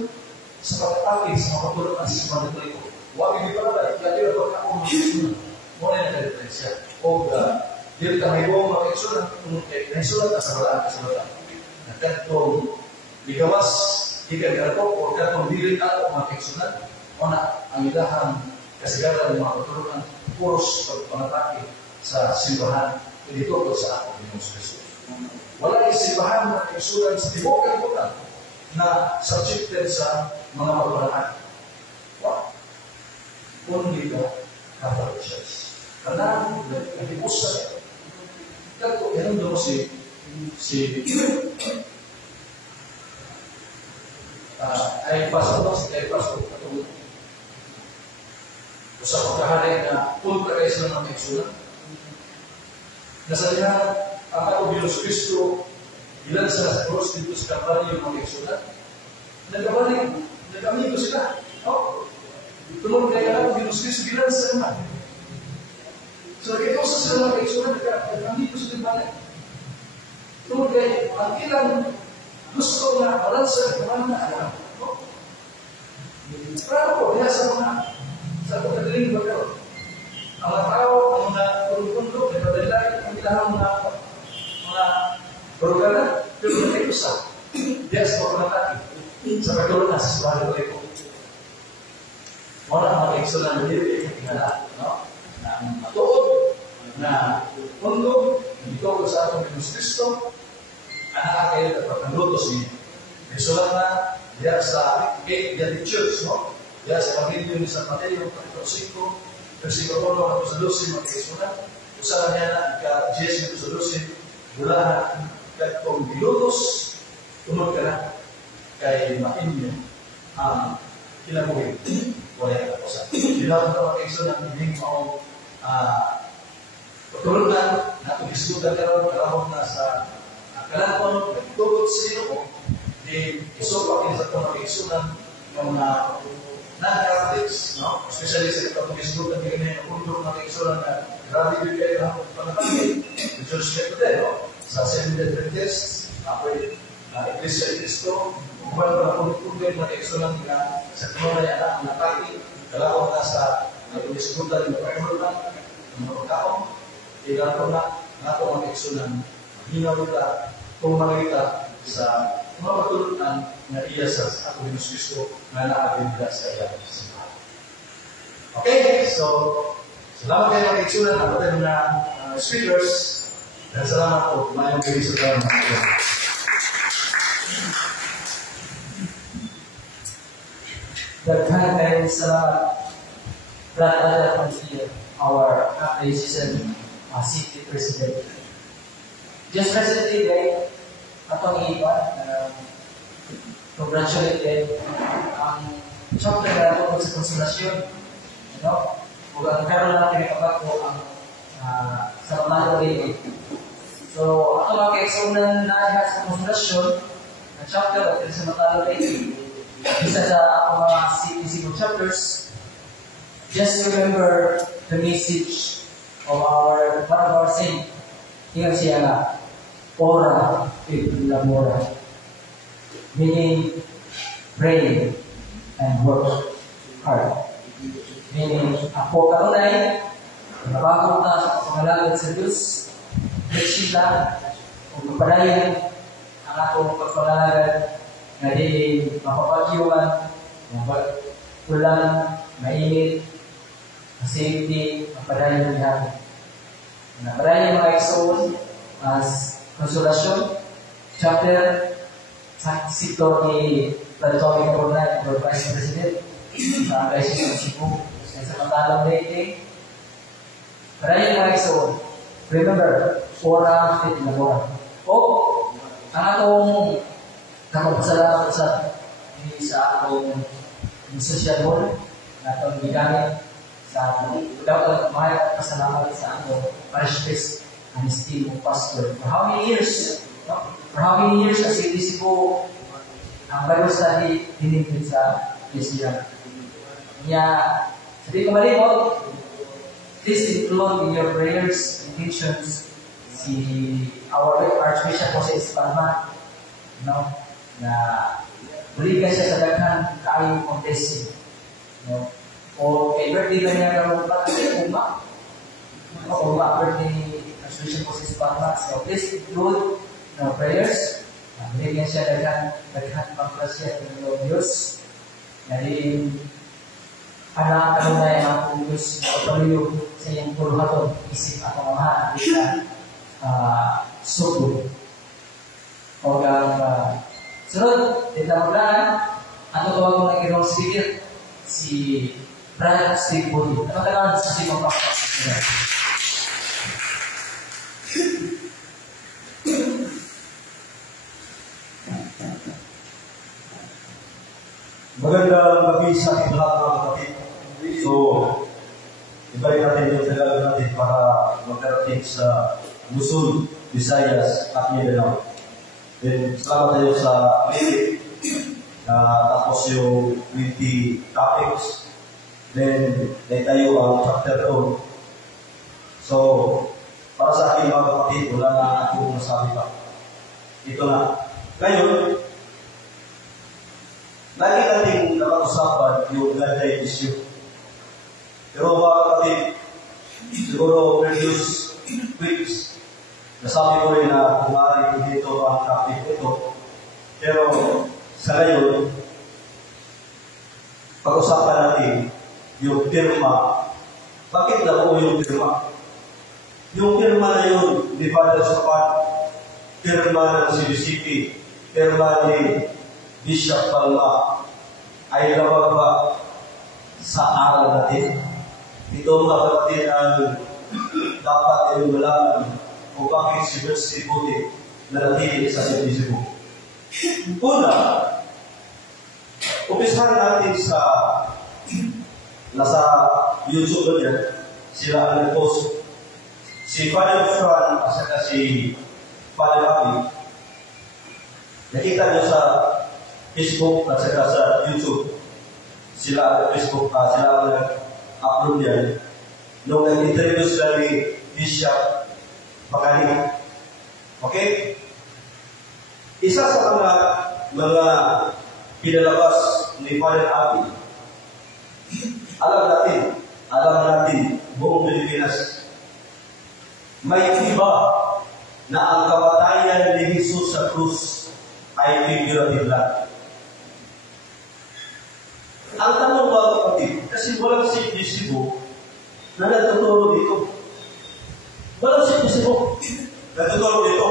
sa pagkakakit, sa mga patulungan sa mga Katoliko. Huwag hindi pala ba, kaya ito ako mga kaigsunan. Muna yung diferensya. O dili ka may buong mga kaigsunan, kung naisulat na sa walaan kasulatan. Na katong ligawas, ika garapo, o katong dili ako mga kaigsunan, o na ang ilahang kasigaran ng mga patulungan, puros pagpangatake sa simbahan, dito po sa ako, Panginoon Kristo. Wala yung simbahan ng kaigsunan sa tibok kalibutan na subjected sa mga pagpangatake. Wow! Only the Catholic Church. Karena nag-ibusan Kato, yan doon si Aypasto, katong sa pagkahari na punta kayo sa mga kaigsunan. Nasa lihan, ang ako Diyos Kristo, ilan sa cross dito sa Kalbaryo yung mga kaigsunan. Nagamigo sila. Tulong kaya ako Diyos Kristo, ilan sa naman. So, ito sa sila mga kaigsunan, nagkamito sa libanan. Tungkol kayo, ang ilang gusto na balansa ng mga alam. Pero po, kaya sa pagkagaling ba kayo? Ang mga tao, ang mga puno-puno, may padalagin, ang ilang mga programa, pero may usa. Diyan sa pagkamataki, sa pagkalunan, sa suwari ko ito. Muna ang mga kaigsunan, hindi tingala, no? Na matuod, na mundo, ito ko sa atong Panginoon Kristo, anak kayo at pagkalutos niya. May sulat na, diyan sa Catholic Church, no? Diyan sa Evangelio ni San Mateo, kapitulo 5, versikulo 1 hanggang sa 12, mga kaigsunan. Usahan niya na, ika-10 hanggang sa 12, mula na, kung bilutos, tunod ka na, kay Matinyo, ang kinabuhin. Wala yung kapusan. Dinawag na mga kaigsunan, hindi mo pagtulunan na pag-islutan karoon na sa kalangkon, nagtugot sa iyo di isupak sa mga kaigsunan yung non-Catholics, no? Especially sa pag-islutan kayo na yung undok na kaigsunan na grabe yung kayo na panatangin the Church Check today, no? Sa Seventh Adventist, apoy Iglesia Cristo, kung wala na kundok na kaigsunan na sa kanunay anak ang nataki, kalangkon na sa pag-islutan yung pag-islutan ng mga kaong, ilan ko na ito ang kaigsunan, hinaw kita, tumang kita sa mga patulunan na iya sa ako Panginoon Kristo na naabin nila sa iya. Okay, so salamat kayo mga kaigsunan, ang ating mga speakers, dan salamat po, mayong kayo sa tayo mga kaigsunan. Daghan kayo salamat, Brad Ada Pansir, our Assistant City President. Just recently, atong iba, congratulate ang chapter na ito sa konsolasyon. Kung ang karoon lang pinakabat ko ang sa Manalo Lady. So, ako mga kaigsunan na sa konsolasyon, ang chapter at sa Manalo Lady, isa sa ako mga city chapters, just remember the message of one of our saint. Ingat siya na, ora et labora. Meaning, pray and work hard. Meaning, ako kanunay, nabakot na sa pangalagad sa Diyos, sila, kung kapadayon ang akong pagpangalagad na di mapapagyuan, kulang, mainit, safety, mapadayon ng natin. Napadayon mga kaigsoon, as Konsolasyon, chapter sa sektor ni Platonic Corona, or Vice President, sa Agaysis ng Cebu, sa Matalang Leyte. Maraming mga isuon. Remember, ora fit labora. O, ang atong kapagpasalamat sa atong social hall, na atong gigamit sa atong dapat pasalamat sa atong parish priest and esteemed pastor. For how many years? No? For how many years as it is po ang Bible study dinigit sa Christian. Kaya, sabi ko malimot, please include in your prayers, intentions, our Archbishop Jose Espalma, no, na buligan siya sa daghang kaayong ng blessing. No? O kay birthday na niya karong uma, birthday ni Archbishop Jose Espalma. So please include in our prayers. Buligan siya daghang pagpasya ng Diyos. Dari anak na yung ang Diyos pagpaluyog sa iyong puluhaton, isip at pamamahan sa sugo. O sunod, tinamaglaan, ang tawag mo ng ginawang speaker, si Brad Steve Budi. Napatagaan sa simang pakpak. Magandang gabi sa ating lahat mga kapatid. So, ibalik natin yung talaga natin para magkarating sa Luzon, Visayas at Mindanao. Then, salamat tayo sa clinic. Tapos yung 20 topics. Then, tayo ang chapter 2. So, para sa aking mga kapatid, wala na akong masabi pa. Ito na. Ngayon, lagi natin nakausapan yung ganda issue. Pero mga kapatid, siguro previous weeks, nasabi ko rin na kumari dito ang topic ito. Pero sa ngayon, pag-usapan natin yung pirma. Bakit na po yung pirma? Yung pirma na yun, ni Father Sopan, pirma ng CBCP, pirma ni Bishop Palma, ay labag ba sa aral natin? Ito mga kapatid ang dapat yung malaman kung bakit si Bersi Budi nanatili sa Cebu. Una, umpisahan natin sa nasa YouTube niya, sila ang nag-post. Si Father Fran at saka si Father Abi, nakita niyo sa Facebook at saka sa YouTube. Sila ang Facebook, sila ang nag-upload yan. Nung nag-interview sila ni Bishop Pagaling. Okay? Isa sa mga pinalabas ni Father Abi, alam natin, buong Pilipinas, may iba na ang kamatayan ni Jesus sa krus ay figurative lang. Ang tanong ba kapatid, kasi walang Cebu na nagtuturo dito. Walang Cebu nagtuturo dito.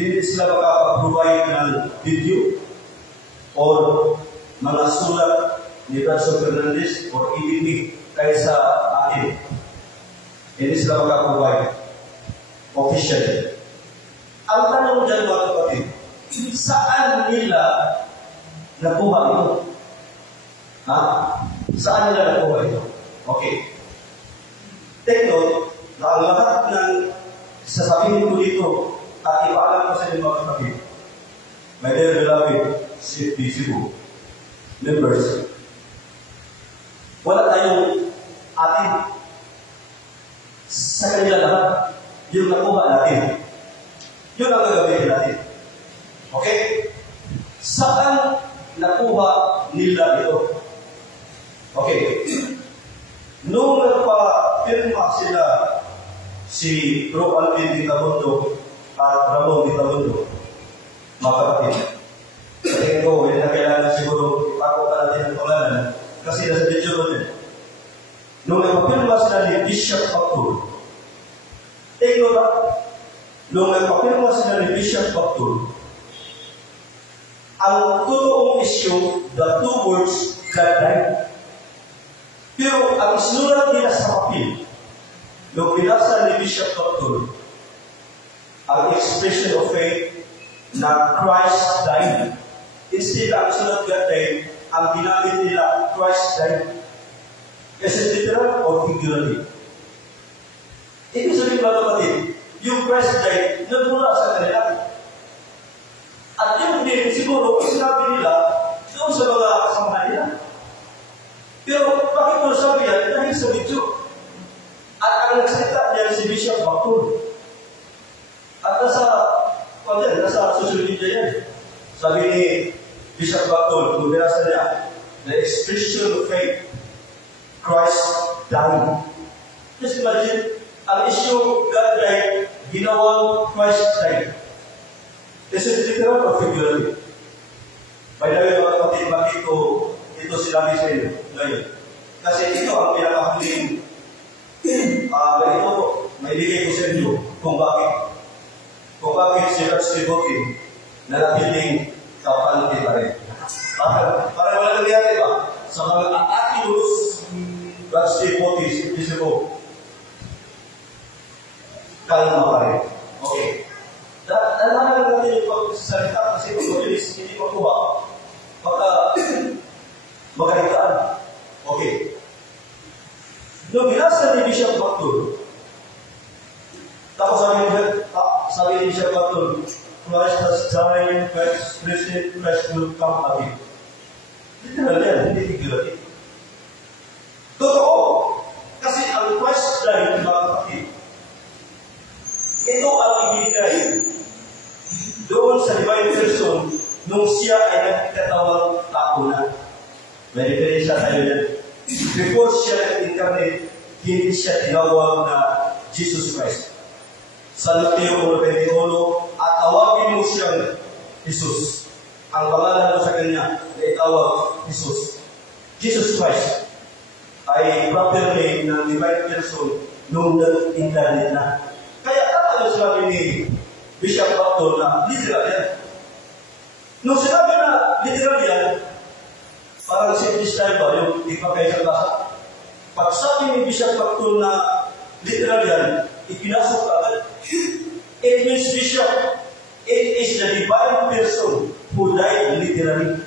Hindi sila makapag-provide ng video or mga sulat ni Branson Fernandez or EDP kaysa atin. Hindi sila makapag-provide officially. Ang tanong dyan mga kapatid, saan nila nakuha ito? Ha? Saan nila nakuha ito? Okay. Take note na ang lahat ng sasabihin ko dito at ipaalam ko sa inyo mga kapatid, my dear beloved CFP Cebu members, wala tayong atin sa kanila lahat. Yung nakuha natin, yun ang gagamitin natin. Okay? Saan nakuha nila ito? Okay. Nung nagpa-pirma sila si Bro Alvin Di Tabundo at Ramon Di Tabundo, mga kapatid, sa tingin ko, hindi na kailangan siguro ipako pa natin ang pangalan kasi nasa video mo din. Nung nagpa-pirma sila ni Bishop Pactur, tingin ba nung nagpapirma sila ni Bishop Bactul, ang totoong issue, the two words, God died. Pero ang sinulat nila sa papel, nung binasa ni Bishop Bactul, ang expression of faith na Christ died. Instead, ang sulat God died, ang ginamit nila, Christ died. Is it literal or figurative? Ibig sabihin mga kapatid, yung Christ died, nagmula sa kanila. At yung din, siguro, sinabi nila, doon sa mga kasamahan nila. Pero, bakit ko sabi yan? Dahil sa video. At ang nagsalita niya si Bishop Bactul. At nasa social media yan. Sabi ni Bishop Bactul, kung binasa niya, the expression of faith, Christ died. Just imagine, ang issue, God died, ginawang Christ died. This is literal or figurative? By the way, mga kapatid, bakit ito sinabi sa inyo ngayon? Kasi ito ang pinakahuling ito, may bigay ko sa inyo kung bakit si Rod Stribotin nanatiling kapanti pa rin. Parang wala nangyari ba? Sa mga atinulus Rod Stribotin, si ko, kalma pa rin. Okay. Dalaman natin yung pagsasalita kasi kung mabilis hindi makuha, baka magalitaan. Okay. Nung binasa ni Bishop Bactul, tapos sabi ni Bishop Bactul, Christ has died, Christ risen, Christ will come again. Literal yan, hindi figurative. Totoo, kasi ang Christ died, mga kapatid, ito ang ibigay doon sa divine person nung siya ay nagkatawang tao na. May diferensya tayo yan. Before siya nag-incarnate, hindi siya tinawag na Jesus Christ. Sa Mateo 1:21, at tawagin mo siyang Jesus. Ang pangalan mo sa kanya na itawag Jesus. Jesus Christ ay proper name ng divine person nung nag-incarnate na. Kaya ano sinabi ni Bishop Bactul na literal yan? Nung sinabi na literal yan, parang simple style ba yung ipagkay sa klasa? Pag sabi ni Bishop Bactul na literal yan, ipinasok agad. It means, Bishop, it is the divine person who died literally.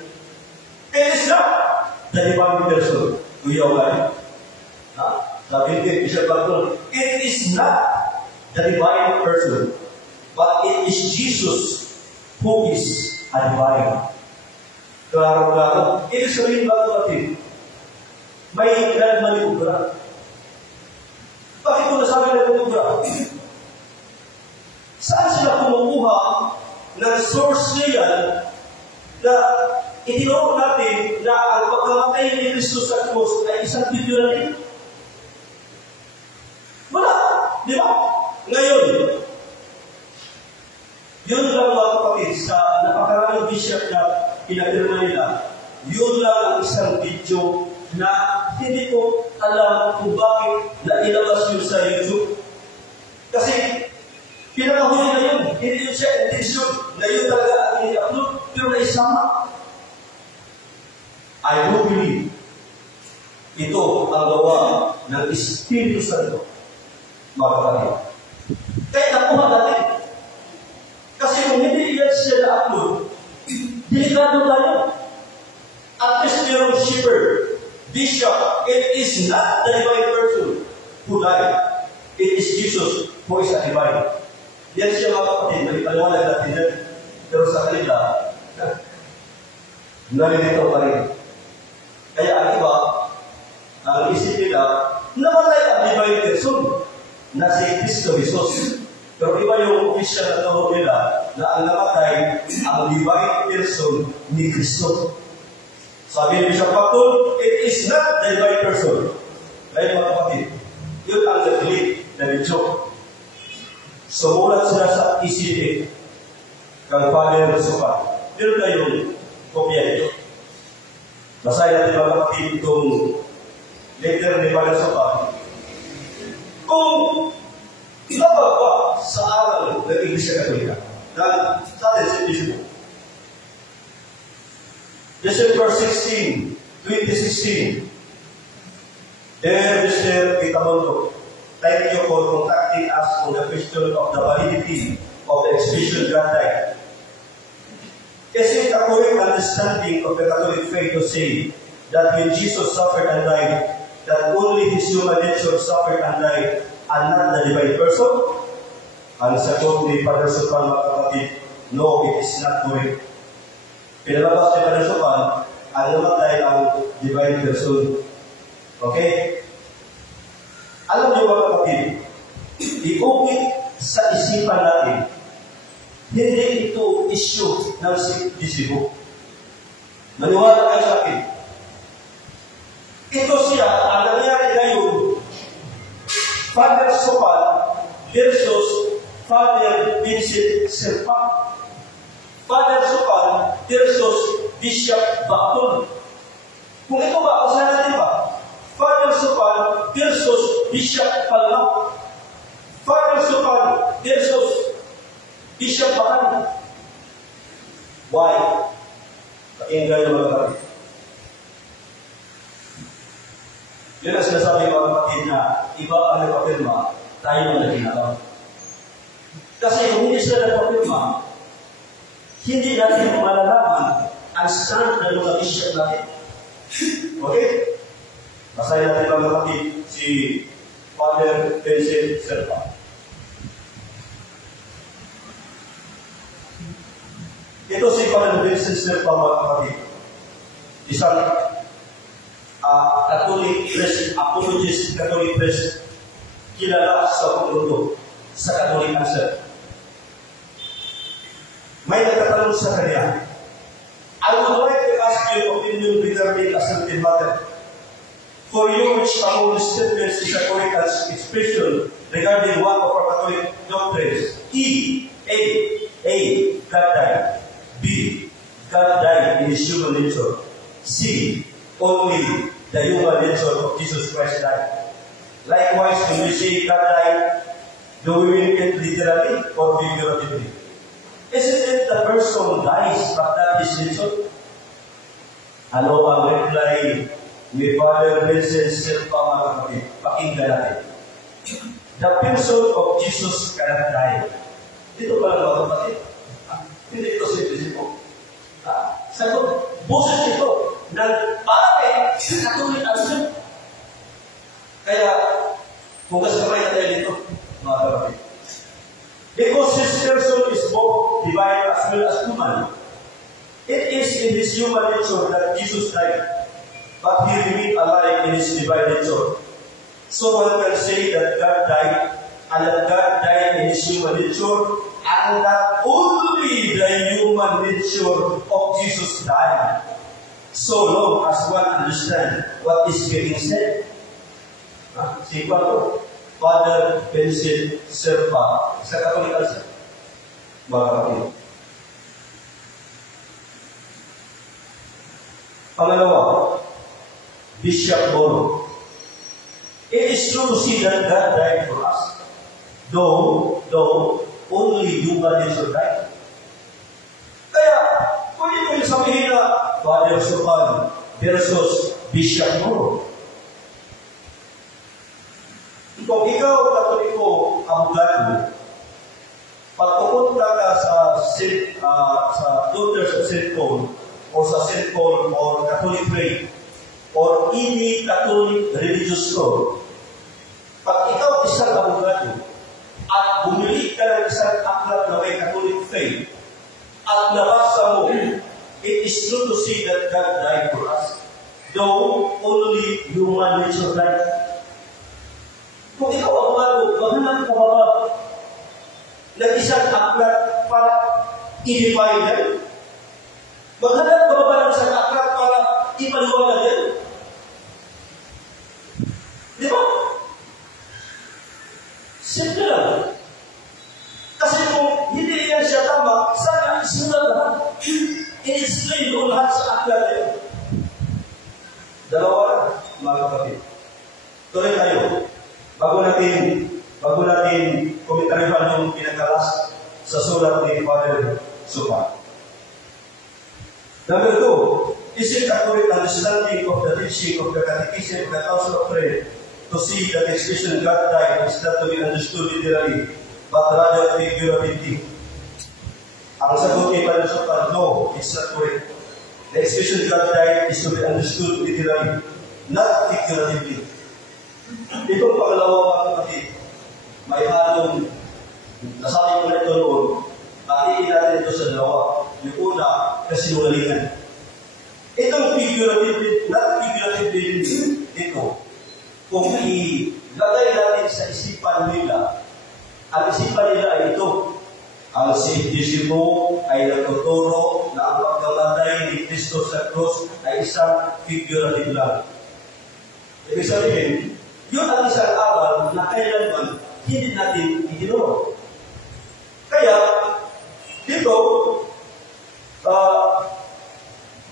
It is not the divine person who you are. Sabi ni Bishop Bactul, it is not the divine person, but it is Jesus who is a divine. Klaro-klaro. Ibig sabihin ba natin, may nagmanibura. Bakit ko nasabi nagmanibura? Saan sila kumukuha ng source niyan na itinuro natin na ang pagkamatay ni Kristo sa krus ay isang figurative? Wala. Di ba? Ngayon, yun lang mga kapatid, sa napakaraming bishop na pinagirma nila, yun lang ang isang video na hindi ko alam kung bakit na ilabas yun sa YouTube. Kasi, pinakahuli na yun, hindi yun siya intention, na yun talaga ang i-upload, pero naisama. I do believe, ito ang gawa ng Espiritu Santo, mga kapatid. Kaya nakuha natin. Kasi kung hindi yan siya na-upload, delikado tayo. At least mayroong shepherd, bishop, it is not the divine person who died. It is Jesus who is a divine. Yan siya mga kapatid, may paliwanag natin yan. Pero sa kanila, nalilito pa rin. Kaya ang iba, ang isip nila, namatay ang divine person na si Kristo Jesus. Pero iba yung official na tawag nila na ang namatay ang divine person ni Kristo. Sabi ni Bishop Bactul, it is not the divine person. Kaya mga kapatid, yun ang nag-lead na video. Sumulat sila sa ECA kang Father Supa. Yun na yung kopya nito. Basahin natin mga kapatid itong letter ni Father Supa. Kung nababa sa aral ng Iglesia Katolika. Na sa atin, December 16, 2016. Dear Mr. Itamondo, thank you for contacting us on the question of the validity of the exhibition God died. Is it a correct understanding of the Catholic faith to say that when Jesus suffered and died, that only his human nature suffered and died, and not the divine person? Ang sagot ni Father Sopan, mga kapatid, no, it is not correct. Pinalabas ni Father Sopan, ang namatay ang divine person. Okay? Alam niyo mga kapatid, iukit sa isipan natin, hindi ito issue ng disibo. Maniwala kayo sa akin. Ito siya, ang nangyari ngayon, Father Sopan versus Father Vincent Serpa. Father Sopan versus Bishop Bacton. Kung ito ba, usahan natin ba? Father Sopan versus Bishop Palma. Father Sopan versus Bishop Bacton. Why? Pakinggan yung mga kapatid. Yun ang sinasabi mga kapatid na iba ang nagpapirma, tayo ang naginagawa. Kasi kung hindi sila nagpapirma, hindi natin malalaman ang stand ng mga bishop natin. Okay? Basahin natin mga kapatid si Father Vincent Serpa. Ito si Father Vincent Serpa mga kapatid. Isang Catholic priest, apologist Catholic priest, kilala sa mundo sa Catholic answer. May nagtatanong sa kanya, I would like to ask your opinion regarding a certain matter. For you, which among the statements is a correct expression regarding one of our Catholic doctrines? A. God died. B. God died in his human nature. C. Only the human nature of Jesus Christ died. Likewise, when we say God died, do we mean it literally or figuratively? Isn't it the person dies but not his nature? Ano ang reply ni Father Vincent Serpa mga kapatid? Pakinggan natin. The person of Jesus cannot die. Dito ba mga kapatid? Hindi ito simple-simple. Sagot, boses ito ng parang Catholic answer. Kaya, hugas kamay na tayo dito, mga kapatid. Because his person is both divine as well as human. It is in his human nature that Jesus died, but he remained alive in his divine nature. So one can say that God died, and that God died in his human nature, and that only the human nature of Jesus died. So long as one understands what is being said. Si Father Vincent Serpa sa Catholic answer. Mga kapatid. Pangalawa, Bishop Bono. It is true to see that God died for us. Though only human nature died. Kaya, kung ito yung sabihin na Father Sopan versus Bishop Bono. Kung ikaw, Katoliko, abogado, pag pupunta ka sa Daughters of St. Paul, or sa St. Paul, or Catholic faith, or any Catholic religious law, pag ikaw isang abogado, at bumili ka ng isang aklat na may Catholic faith, at nabasa mo, it is true to see that God died for us, though only human nature died. Kung ikaw ang malo, maghanap ka ba ng isang aklat para i-define yan? Maghanap ka ba ng isang aklat para ipaliwanag yan? Di ba? Simple lang. Kasi kung hindi yan siya tama, sana isulat lahat. I-explain ko lahat sa aklat yan. Dalawa na, mga kapatid. Tuloy tayo. Bago natin komentaryuhan yung pinakalas sa sulat ni Father Supa. Number 2, is it accurate understanding of the teaching of the Catechism of the Council of Trent to see that the expression God died is not to be understood literally, but rather figuratively? Ang sagot ni Father Supa, no, it's not correct. The expression God died is to be understood literally, not figuratively. Itong pangalawa, mga kapatid, may halong, nasabi ko na ito noon, hatiin natin ito sa dalawa. Yung una, kasinungalingan. Itong figuratively, not figuratively ito, kung ilagay natin sa isipan nila, ang isipan nila ay ito. Ang si Disipo ay nagtuturo na ang pagkamatay ni Kristo sa krus ay isang figurative lang. Ibig sabihin, yun ang isang aral na kailanman hindi natin itinuro. Kaya, dito,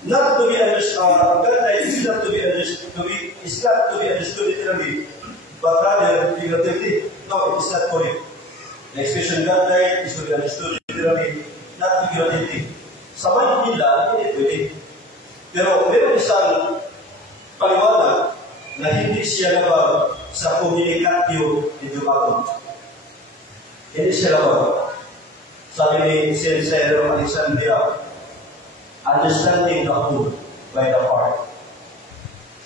not to be understood, God is not to be understood literally, but rather figuratively. No, it is not correct. The expression God died is to be understood literally, not figuratively. Sa mind nila, hindi pwede. Pero meron isang paliwanag na hindi siya labag sa communicatio idiomatum. Hindi siya labag. Sabi ni St. Cyril of Alexandria, understanding the whole by the heart.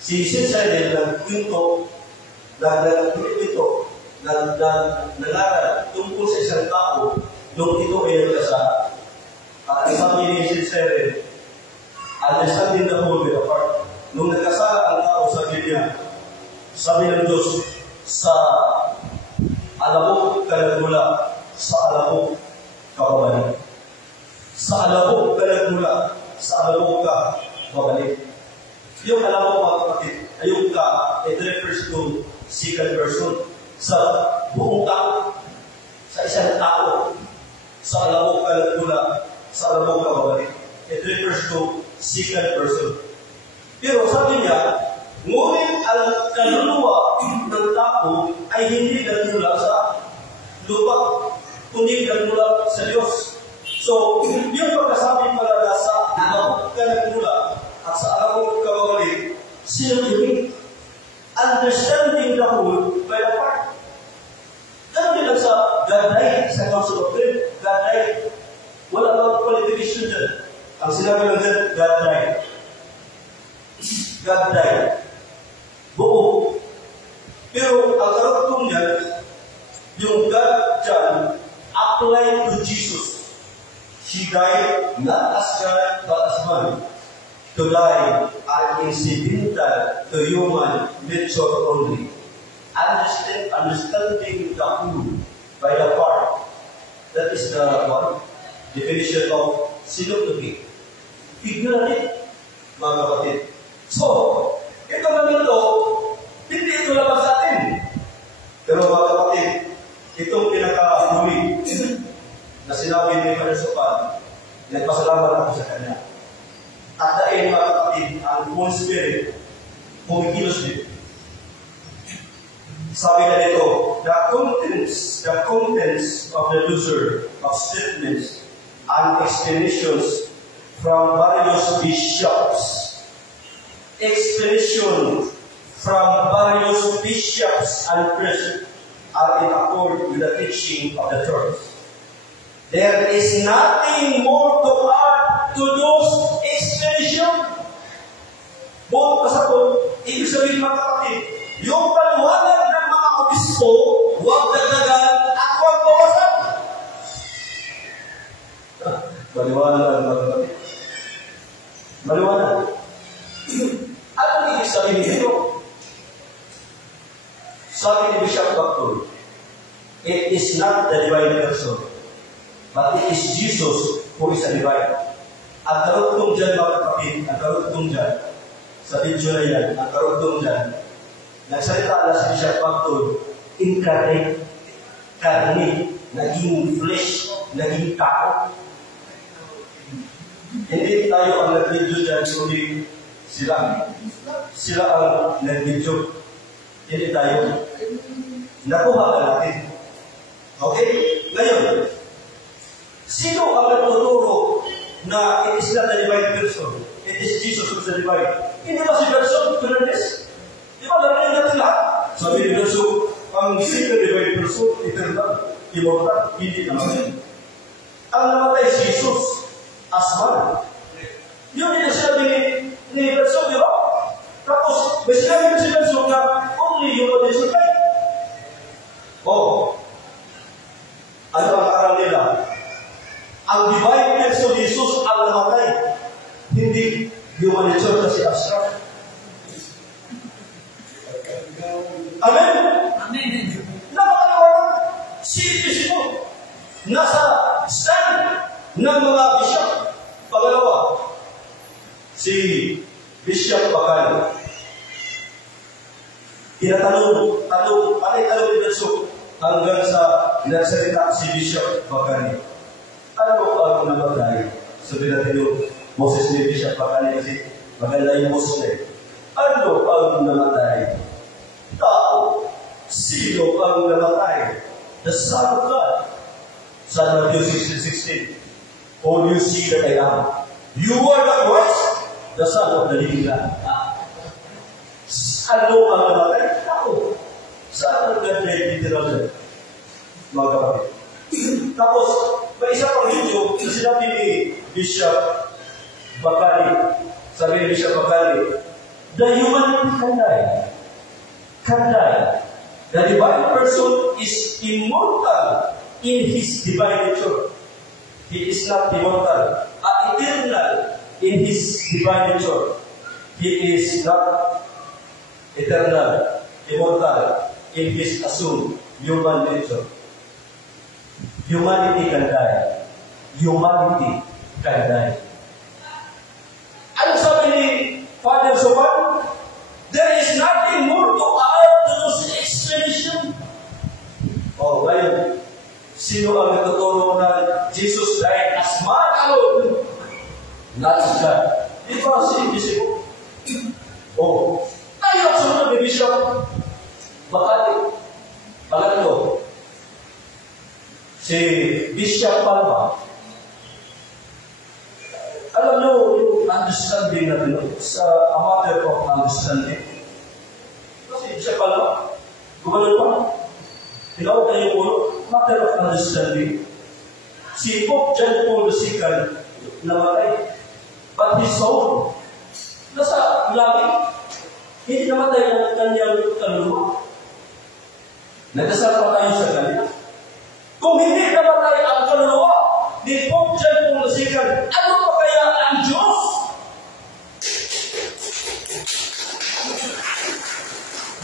Si St. Cyril nagkwento, nangaral tungkol sa isang tao nung ito ay nagkasala. At ang sabi ni St. Cyril, understanding the whole by the heart. Nung nagkasala ang tao sa Biblia, sabi ng Diyos, sa alabok ka nagmula, sa alabok ka babalik. Sa alabok ka nagmula, sa alabok ka babalik. Yung alabok, mga kapatid, ayun ka, it refers to second person. Sa buong tao, sa isang tao, sa alabok ka nagmula, sa alabok ka babalik. It refers to second person. Pero sabi niya, ngunit ang kaluluwa ng tao ay hindi nagmula sa lupa, kundi nagmula sa Diyos. So, yung pagkasabi pala na sa alabok ka nagmula at sa alabok ka babalik, sino yun? Understanding the whole by the part. Ano din lang sa God died, sa Council of Trent, God died. Wala bang qualification dyan? Ang sinabi lang dyan, God died. God died. Buo. Pero ang karugtong niyan, yung God dyan, applied to Jesus. He died not as God, but as man. To die are incidental to human nature only. Understanding the whole by the part. That is the one definition of synoptic. Figurative, mga kapatid. So, ito naman ito, hindi ito labas sa atin. Pero mga kapatid, itong pinaka-huli na sinabi ni Father Supa, nagpasalamat ako sa kanya. At dahil mga kapatid, ang Holy Spirit, kumikilos din. Sabi na dito, the contents of the loser of statements and explanations from various bishops. Explanation from various bishops and priests are in accord with the teaching of the church. There is nothing more to add to those explanations. Buong pasapon, ibig sabihin mga kapatid, yung paliwanag ng mga obispo, huwag dagdagan at huwag bawasan. Maliwanag mga kapatid. Maliwanag. Ano ibig sabihin nito? Sabi ni Bishop Bactor, it is not the divine person, but it is Jesus who is a divine. Ang karugtong dyan mga kapatid, ang karugtong dyan, sa video na yan, ang karugtong dyan, nagsalita na si Bishop Bactor, incarnate, karne, naging flesh, naging tao. Hindi tayo ang nag-video dyan, kundi sila. Sila ang nag-video. Hindi tayo. Nakuha ka natin. Okay? Ngayon, sino ang nagtuturo na it is not the divine person? It is Jesus who is the divine. Hindi ba si Gerson Fernandez? Di ba narinig natin lahat? Sabi ni Gerson, ang single divine person, eternal, immortal, hindi naman yun. Ang namatay si Jesus as man. Yun yung sinabi ni Gerson, di ba? Tapos, may sinabi si Gerson na only human is right. Oh, ano ang aral nila? Ang divine person Jesus ang namatay. Hindi human nature kasi abstract. Amen? Amen. Napakaliwanag. Si Bishop nasa stand ng mga bishop. Pangalawa, si Bishop Bacali. Tinatanong, panay tanong ni Bishop hanggang sa nagsalita si Bishop Bacali. Ano ang namatay? Sabi natin yung Moses ni Bishop Bacali kasi maganda yung Moses na eh. Ano ang namatay? Tao. Sino ang namatay? The Son of God. Sa Matthew 16:16. All you see that I am. You are the Christ, the Son of the living God. Ano ang namatay? Tao. Saan ang God na literal? Mga kapatid. Tapos, may isa pang video na sinabi ni Bishop Bacali. Sabi ni Bishop Bacali, the humanity can die. Can die. The divine person is immortal in his divine nature. He is not immortal, eternal in his divine nature. He is not eternal, immortal in his assumed human nature. Humanity can die. Humanity can die. Ano sabi ni Father Sopan? There is nothing more to add to this explanation. Oh, ngayon, sino ang nagtuturo na Jesus died as man alone? Not as God. Di ba si Bishop? Oh, tayo ang sumunod ni Bishop Bacali. Pangatlo, si Bishop Palma. Alam nyo, yung understanding natin, it's a matter of understanding. Kasi Bishop Palma, gumanon pa. Tinawag tayo yung ulo, matter of understanding. Si Pope John Paul II namatay. But his soul, nasa langit. Hindi namatay ang kanyang kaluluwa. Nagdasal pa tayo sa kanya. Kung hindi namatay ang kaluluwa ni Pope John Paul II, ano pa kaya ang Diyos?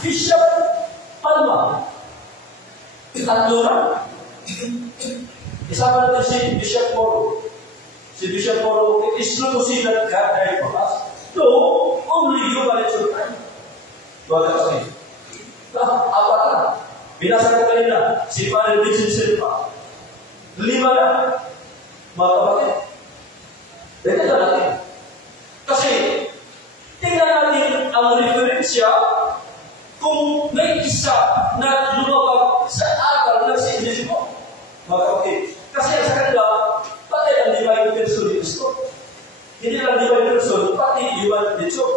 Bishop Palma. Tatlo na. Isama natin si Bishop Moro. Si Bishop Moro, it is not to see that God died for us. No, only you are at your time. Baga kasi. Apat na. Binasa ko kanina, si Padre Vincent Silva. 5 na. Mga kapatid. Dito na natin. Kasi, tingnan natin ang referensya kung may isa na lumabag sa aral ng sinismo. Mga kapatid. Kasi sa kanila, patay ang divine person ni Kristo. Hindi lang divine person, pati human nature.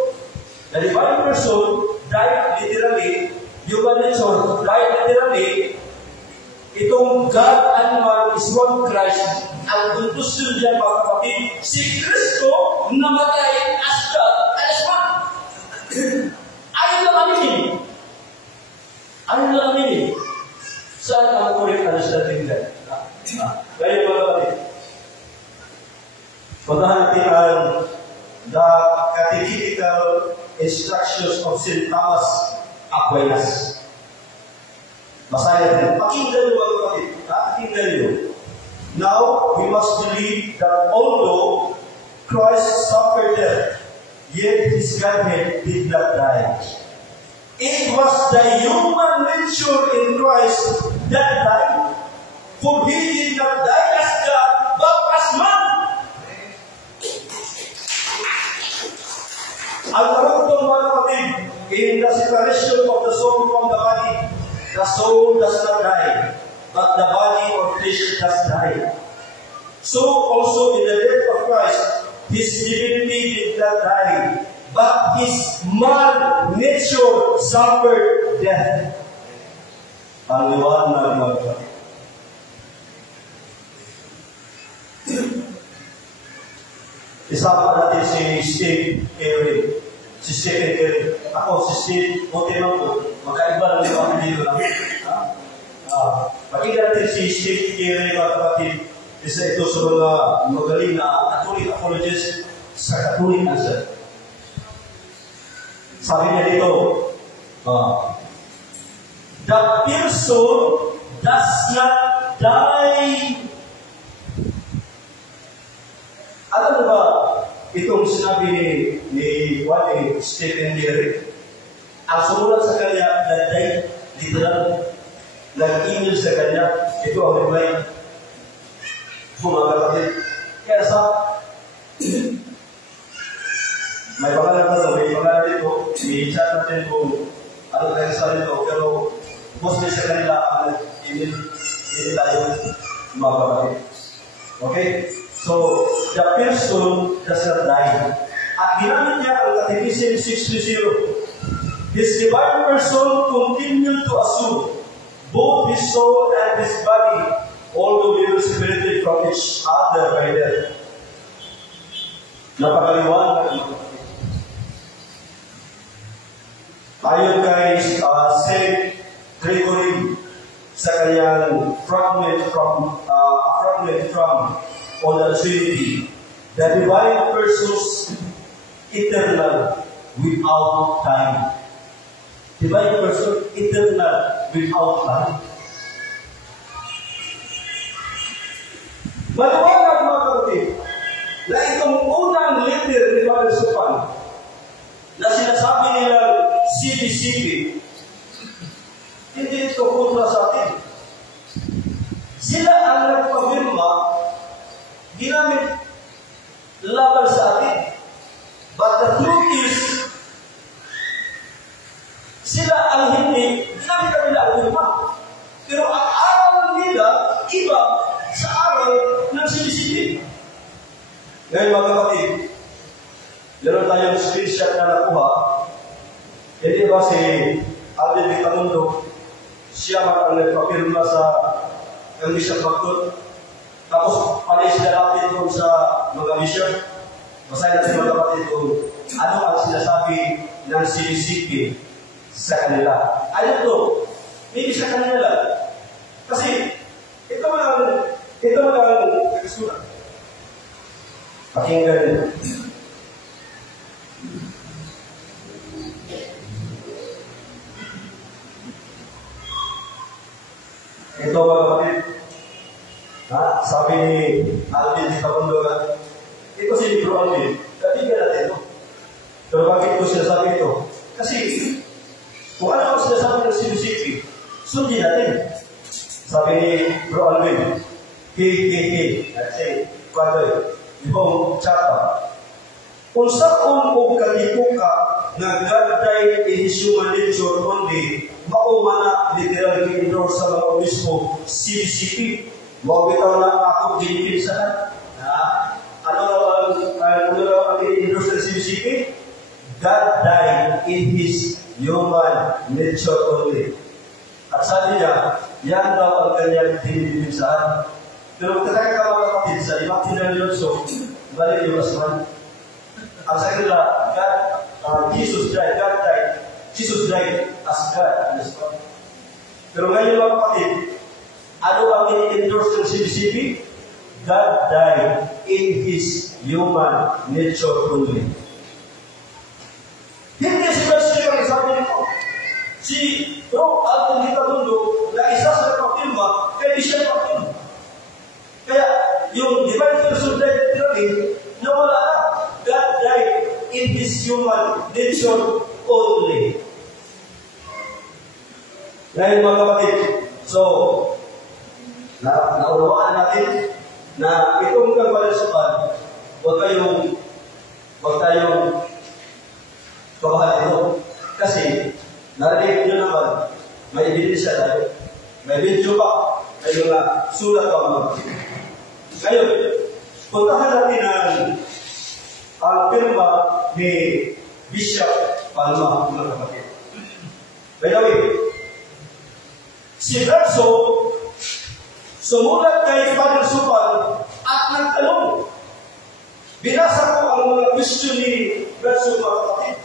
The divine person died literally, human nature died literally. Itong God and man is one Christ. Ang conclusion diyan mga kapatid, si Kristo namatay as God as man. Ayaw lang aminin. Ayaw lang aminin. Saan ang correct understanding diyan? Kaya mga kapatid, pagdahan natin ang the catechetical instructions of St. Thomas Aquinas. Basahin natin. Pakinggan nyo mga kapatid. Pakinggan nyo. Now, we must believe that although Christ suffered death, yet His Godhead did not die. It was the human nature in Christ that died. For He did not die as God, but as man. Ang karugtong mga kapatid, in the separation of the soul from the body, the soul does not die, but the body flesh does die. So also in the death of Christ, his divinity did not die, but his man nature suffered death. Ang liwanag mga kapatid. Isama natin si Steve Carey. Si Stephen Carey. Ako, si Steve, buti lang po. Magkaiba lang yung apelido lang. Pakinggan natin si Steve Carey mga kapatid. Isa ito sa mga magaling na Catholic apologist sa Catholic answer. Sabi niya dito, the person does not die. Alam mo ba, itong sinabi ni Stephen Carey, ang sumulat sa kanya, na-die, literal, nag-email sa kanya, ito ang reply. Mga kapatid. Kaya sa may pangalan dito, i-chat natin kung ano tayo sa ito, pero mostly sa kanila ang hindi tayo mga kapatid. Okay? So, the person does not die. At ginamit niya ang Catechism 620. His divine person continued to assume both his soul and his body, although they were separated from each other by death. Napakaliwanag. Ayon kay Saint Gregory sa kanyang fragment from on the Trinity, the divine persons eternal without time. Divine person eternal without time. Maliwanag mga kapatid, na itong unang letter ni Father Sopan na sinasabi nilang CBCP, hindi ito kontra sa atin. Sila ang nagpapirma, ginamit laban sa atin. But the truth is, sila ang hindi, ginamit kami na ang pirma. Pero ang aral nila, iba sa aral ng CBCP. Ngayon mga kapatid, meron tayong screenshot na nakuha. Hindi ba si Alvin Vicamundo, siya ang nagpapirma sa Bishop Bacton. Tapos panay sila natin kung sa mga bishop. Basahin natin mga kapatid kung ano ang sinasabi ng CBCP sa kanila. Ano to? Hindi sa kanila lang. Kasi ito lang nagsulat. Pakinggan. Ito mga kapatid. Sabi ni Alvin di Kabundogan, ito si Bro Alvin, katigan natin ito. Pero bakit ko sinasabi ito? Kasi, kung ano ang sinasabi ng CBCP, sundin natin. Sabi ni Bro Alvin, kasi, kwado, ibang chapa. Kung saan o katipuka na God died in his human nature only, maumana literally endorse sa mga obispo CBCP. Mawitaw na ako dinipinsahan. Ano ang endorse ng CBCP? God died in his human nature only. At sabi niya, yan daw ang kanyang dinipinsahan. Pero kung tatay ka mga kapatid, sa limang tinanilonso, balik yung asman. Ang sa kanila, Jesus died as God. Pero ngayon mga kapatid, ano ang in-endorse ng CBCP? God died in his human nature only. Hindi si Pastor yung sabi nito. Si Bro Alvin di Kabundogan na isa sa nagpapirma, kaya di siya nagpapirma. Kaya yung divine person died literally, nawala na. God died in his human nature only. Ngayon mga kapatid, so, naunawaan natin na itong kagwalisupan, huwag tayong kabahan ito. Kasi, narinig nyo naman, may ebidensya tayo. May video pa. ay mga sulat pa mga kapatid. Ngayon, puntahan natin ang pirma ni Bishop Palma, mga kapatid. By the way, si Verso sumulat kay Father Supal at nagtanong. Binasa ko ang mga question ni Verso, mga kapatid.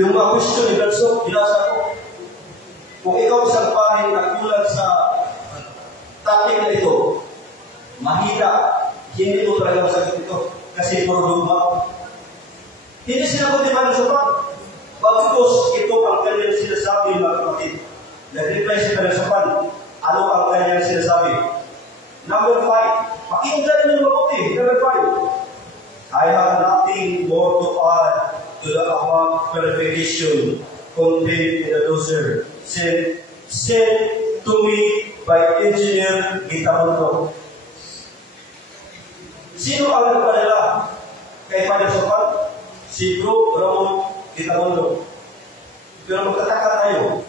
Yung mga question ni Verso, binasa ko. Kung ikaw isang pahay nagkulat sa topic na ito, mahina, hindi mo talaga masagot ito. Kasi puro dugma. Hindi sinagot ni Father Supal. Bagkus ito ang kanyang sinasabi, mga kapatid. Nag-reply si Father Supal. Ano ang kanyang sinasabi? Number 5. Pakinggan niyo mabuti. Number 5. I have nothing more to add to the above clarification contained in the dossier sent to me by Engineer Gitamundo. Sino ang nagpadala kay Father Supal? Si Bro Ramon Gitamundo. Pero magtataka tayo.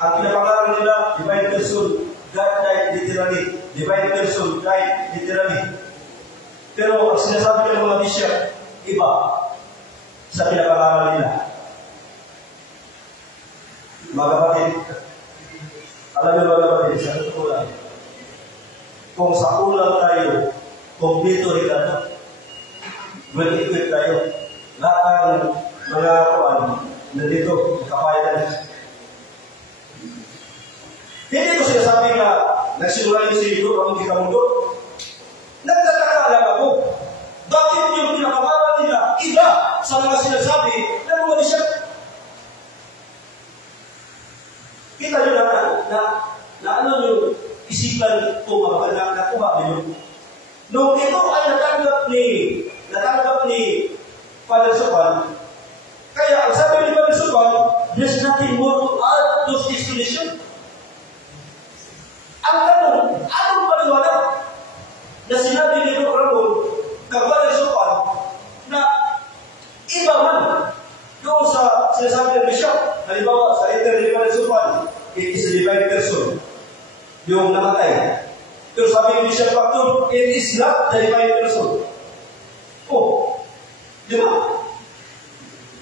Ang pinapangalan nila, Divine Person, God died literally. Divine Person died literally. Pero ang sinasabi ng mga bishop, iba sa pinapangalan nila. Mga kapatid, alam niyo mga kapatid, sa totoo lang, kung sa ulang tayo, kompleto Ricardo, well-equipped tayo, lahat ng mga kuwan, nandito, kapayanan. Hindi ko sinasabi na nagsimula yung si Ramon Gitamundo. Nagtataka lang ako. Bakit yung pinapangalan nila iba sa mga sinasabi ng mga bishop? Kita nyo na ano yung isipan ko mga nakuha nyo. Nung ito ay natanggap ni Father Supal, kaya ang sabi ni Father Supal, there's nothing more to add to this explanation. Ang tanong, anong paliwanag na sinabi ni Dr. Ramon kay Father Supal na iba man doon sa sinasabi ng bishop? Halimbawa, sa letter ni Father Supal, it is a divine person, yung namatay. Pero sabi ni Bishop Factor, it is not the divine person. Oh, di ba?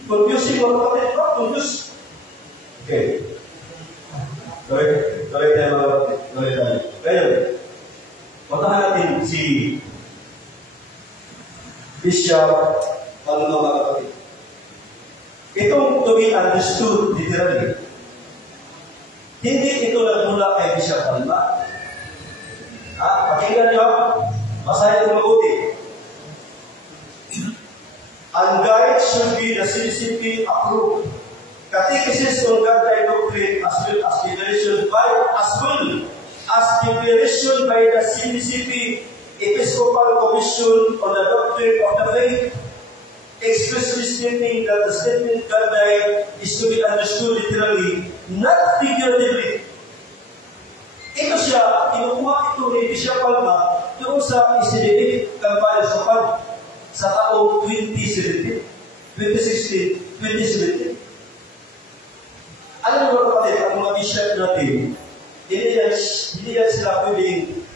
Confusing mga kapatid, ba? Confused. Okay. Tuloy tayo mga kapatid. Tuloy tayo. Ngayon, puntahan natin si Bishop Palma, mga kapatid. Itong to be understood literally. Hindi ito nagmula kay Bishop Palma. Pakinggan nyo, basahin ito mabuti. Ang guide should be the CCP approved. Catechesis on God-Thy doctrine as well as declaration by the CCP Episcopal Commission on the Doctrine of the Faith, expressly stating that the statement God-Thy is to be understood literally, not figuratively. Ito siya, kinukuha ito ni Bishop Palma doon sa isinilip ng Father Supal sa taong 2016. Alam mo mga kapatid, ang mga bishop natin, hindi yan sila pwedeng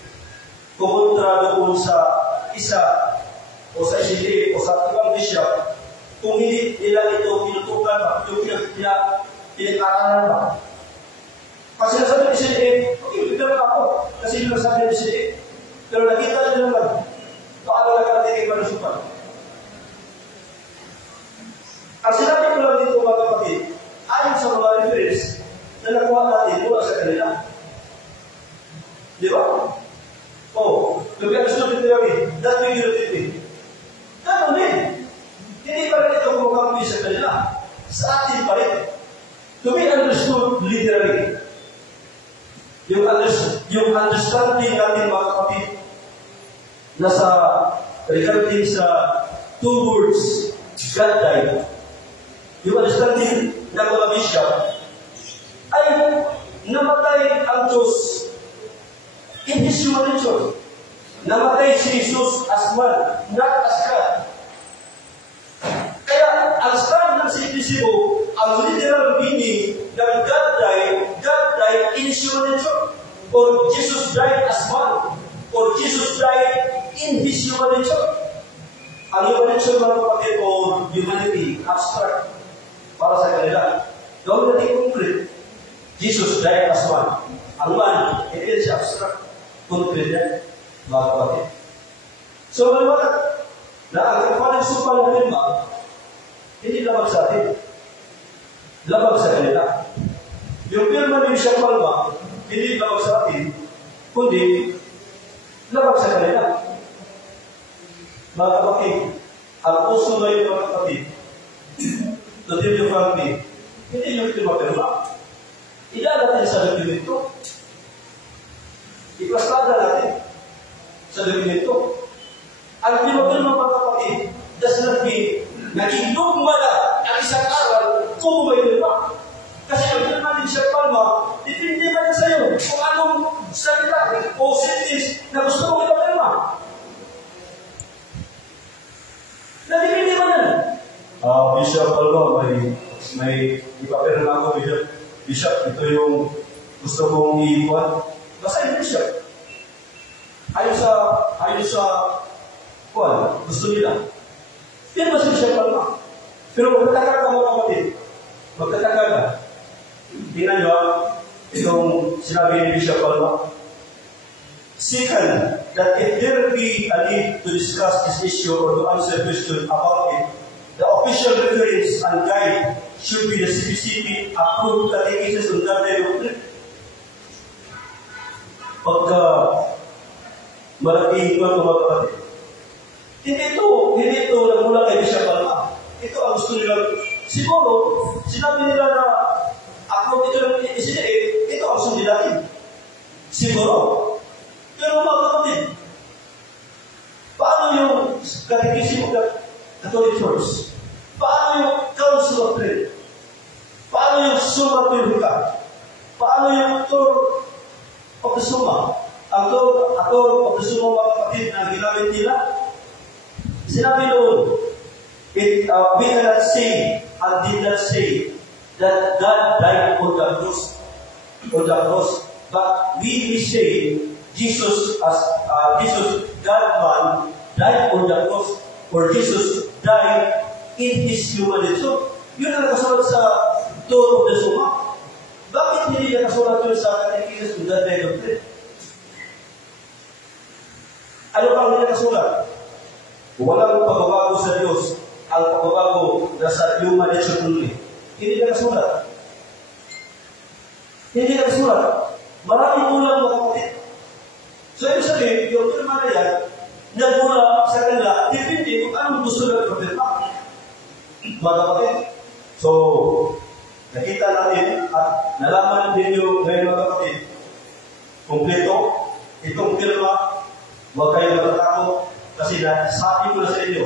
kumontra doon sa isa o sa isinilip o sa ibang bishop kung hindi nila ito pinutukan pa, yung pinag-aralan pa. Kasi nasabi ni CDA, okay, bigyan ako. Kasi yung nasabi ni CDA. Pero nakita nyo naman, baka nakarating kay Father Supal. Ang sinabi ko lang dito mga kapatid, ayon sa mga reference na nakuha natin mula sa kanila. Di ba? Oh, to be understood literally, that way you repeat it. Ganun din. Hindi pa rin ito kumakampi sa kanila. Sa atin pa rin. To be understood literally. Yung understanding natin mga kapatid na sa regarding sa two words, God died. Yung understanding ng mga bishop ay namatay ang Diyos in His human nature. Namatay si Jesus as man, not as God. Kaya ang stand ng simplicibo, ang literal meaning ng God died in His human nature. or Jesus died as man, or Jesus died in His human nature. Ang human nature, mga kapatid, or humanity, abstract para sa kanila. Gawin natin concrete. Jesus died as man. Ang man, hindi siya abstract. Concrete yan, mga kapatid. So, maliwanag na ang kapalang supa ng Pilma, hindi labag sa atin. Labag sa kanila. Yung Pilma ni Bishop Palma, hindi labag sa atin, kundi labag sa kanila. Mga kapatid, ang puso ngayon, mga kapatid, to tell you frankly, hindi nyo ito mapirma. Ilalatin sa dokumento. Iplastada natin sa dokumento. Ang pinapirma, mga kapatid, does not mean naging dogma na ang isang aral kung may pirma. Kasi ang pirma ni Bishop Palma, dipindi ba rin sa'yo kung anong salita o sentence na gusto mong ipapirma. Nadipindi ba yan? Bishop Palma, may ipapirma ko, Bishop, ito yung gusto kong iiwan. Basta yung Bishop. Ayon sa kuwan, gusto nila. Yan ba si Bishop Palma? Pero magtataka ka mga kapatid. Magtataka ka. Tingnan nyo, itong sinabi ni Bishop Palma. Second, that if there be a need to discuss this issue or to answer questions about it, the official reference and guide should be the CPCP approved catechesis on that day of it. Pagka malaking mga kapatid. Hindi ito nagmula kay Bishop Palma. Ito ang gusto nilang, siguro, sinabi nila na ako ito lang isinigay, ito ang sundin natin. Siguro. Pero mga kapatid, paano yung catechesis of the Catholic Church? Paano yung Council of Trade? Paano yung Summa Purifica? Paano yung Tour of the Summa? Ang Tour of the Summa, mga kapatid, na ginamit nila, sinabi doon, we cannot say and did not say that God died on the cross. But we say Jesus, God man, died on the cross, or Jesus died in His human nature. Yun ang nakasulat sa Tour of the Summa. Bakit hindi nakasulat yun sa Catechesis on that day of prayer? Ano bang hindi nakasulat? Walang pagbabago sa Diyos. Ang pagbabago nasa human nature only. Hindi nakasulat. Hindi nakasulat. Maraming ulang mga kapatid. So, ibig sabihin, yung pirma na yan, nagmula sa kanila, dipindi kung anong gusto na ipapirma. Mga kapatid. So, nakita natin at nalaman din yung ngayon mga kapatid, kompleto, itong pirma, huwag kayo matatakot, kasi sabi ko na sa inyo,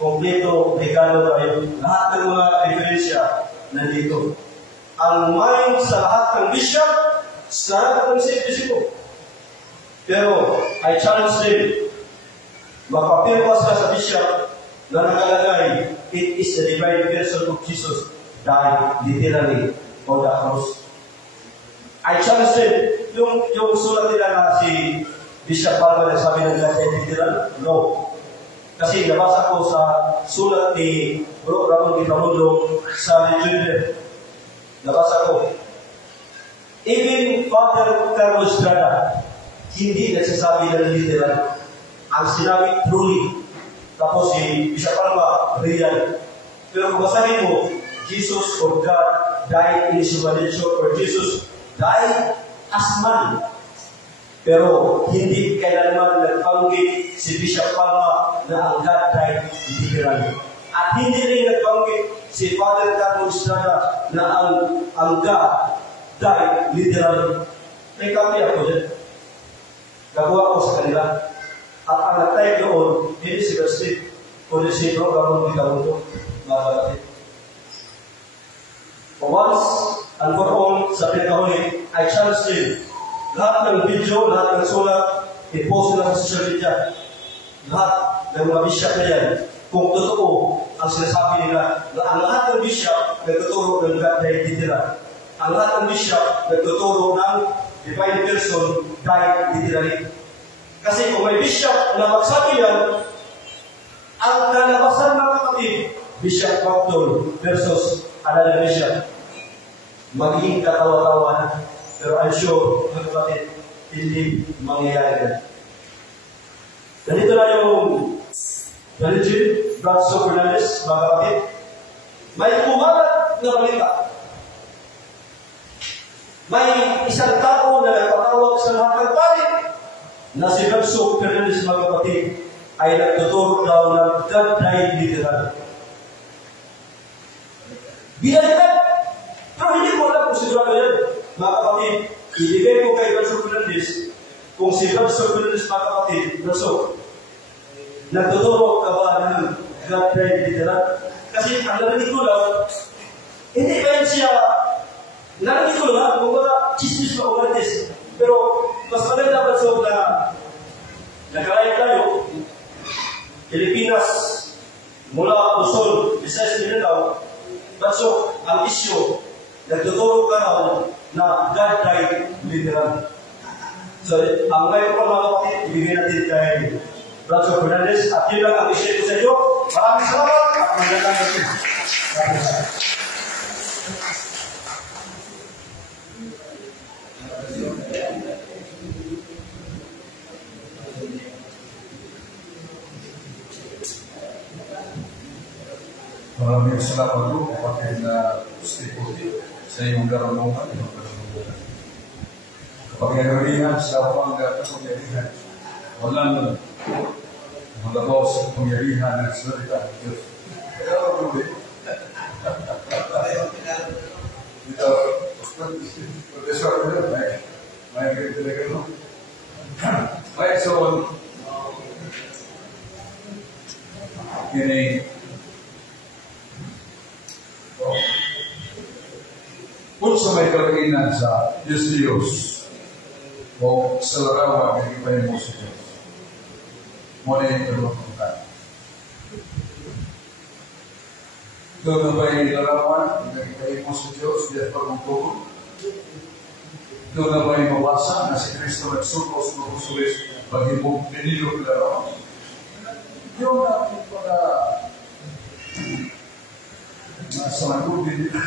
kompleto, regalo tayo. Lahat ng mga referensya nandito. Ang mind sa lahat ng bishop, sa lahat ng sipisipo. Pero, I challenge them, mapapirwas ka sa bishop na nakalagay, it is the divine person of Jesus died literally on the cross. I challenge them, yung sulat nila na si Bishop Palma na sabi ng literal, no. Kasi nabasa ko sa sulat ni Bro Ramon Gitamundo sa Legend. Nabasa ko. Even Father Carlos Estrada, hindi nagsasabi ng literal. Ang sinabi truly. Tapos si Bishop Palma, real. Pero kung basahin mo, Jesus or God died in His human nature, or Jesus died as man. Pero hindi kailanman nagpanggit si Bishop Palma na ang God died literally. At hindi rin nagpanggit si Father Carlos Estrada na ang God died literally. May copy ako dyan. Gagawa ko sa kanila. At ang nag-type doon, hindi si Gastit, kundi si Bro Ramon Gitamundo. Mga kapatid. Once and for all, sa pinakahuli, I challenge them. Lahat ng video, lahat ng sulat, i-post nila sa social media. Lahat ng mga bishop na yan, kung totoo ang sinasabi nila, na ang lahat ng bishop nagtuturo ng God na ititira. Ang lahat ng bishop nagtuturo ng divine person died literally. Kasi kung may bishop na magsabi yan, ang nalabasan ng kapatid, Bishop Bactor versus another bishop, magiging katawa-tawa na. Pero I'm sure, mga kapatid, hindi mangyayari yan. Ganito na yung religion, Bradso Fernandez, mga kapatid. May kumalat na balita. May isang tao na nagpatawag sa lahat ng panig na si Bradso Fernandez, mga kapatid, ay nagtuturo daw ng God died literal. Binalikan! Pero hindi ko alam kung sigurado yan. Mga kapatid, ibigay ko kay Bradso Fernandez kung si Bradso Fernandez, mga kapatid, Bradso, nagtuturo ka ba ng God died literal? Kasi ang narinig ko lang, hindi pa yan siya, narinig ko lang, kung wala chismis pa umalis. Pero mas maganda ba so na nagkalayan tayo, Pilipinas, mula Luzon, Visayas, Mindanao, so ang issue, nagtuturo ka na God died literal. So, ang ngayon po mga kapatid, ibigay natin kay Bradso Fernandez at yun lang ang issue ko sa iyo. Maraming salamat at magandang gabi. Maraming salamat po kapatid na Stiputi sa iyong karunungan. Kapangyarihan sa kapangyarihan. Walang malabaw sa kapangyarihan ng salita ng Diyos. Kaya ako rin. Ito, professor ko rin, may talaga no? May so, kung sa may kalainan sa Diyos o sa larawan ng iba mo sa Diyos, muna yung kalungkutan. Doon na ba yung larawan ng iba mo sa Diyos, diyan pagmungkukul? Doon na ba yung mabasa na si Kristo nagsuko sa Kusulis pag hibog pinilog larawan? Yung natin para nasa manubin nila.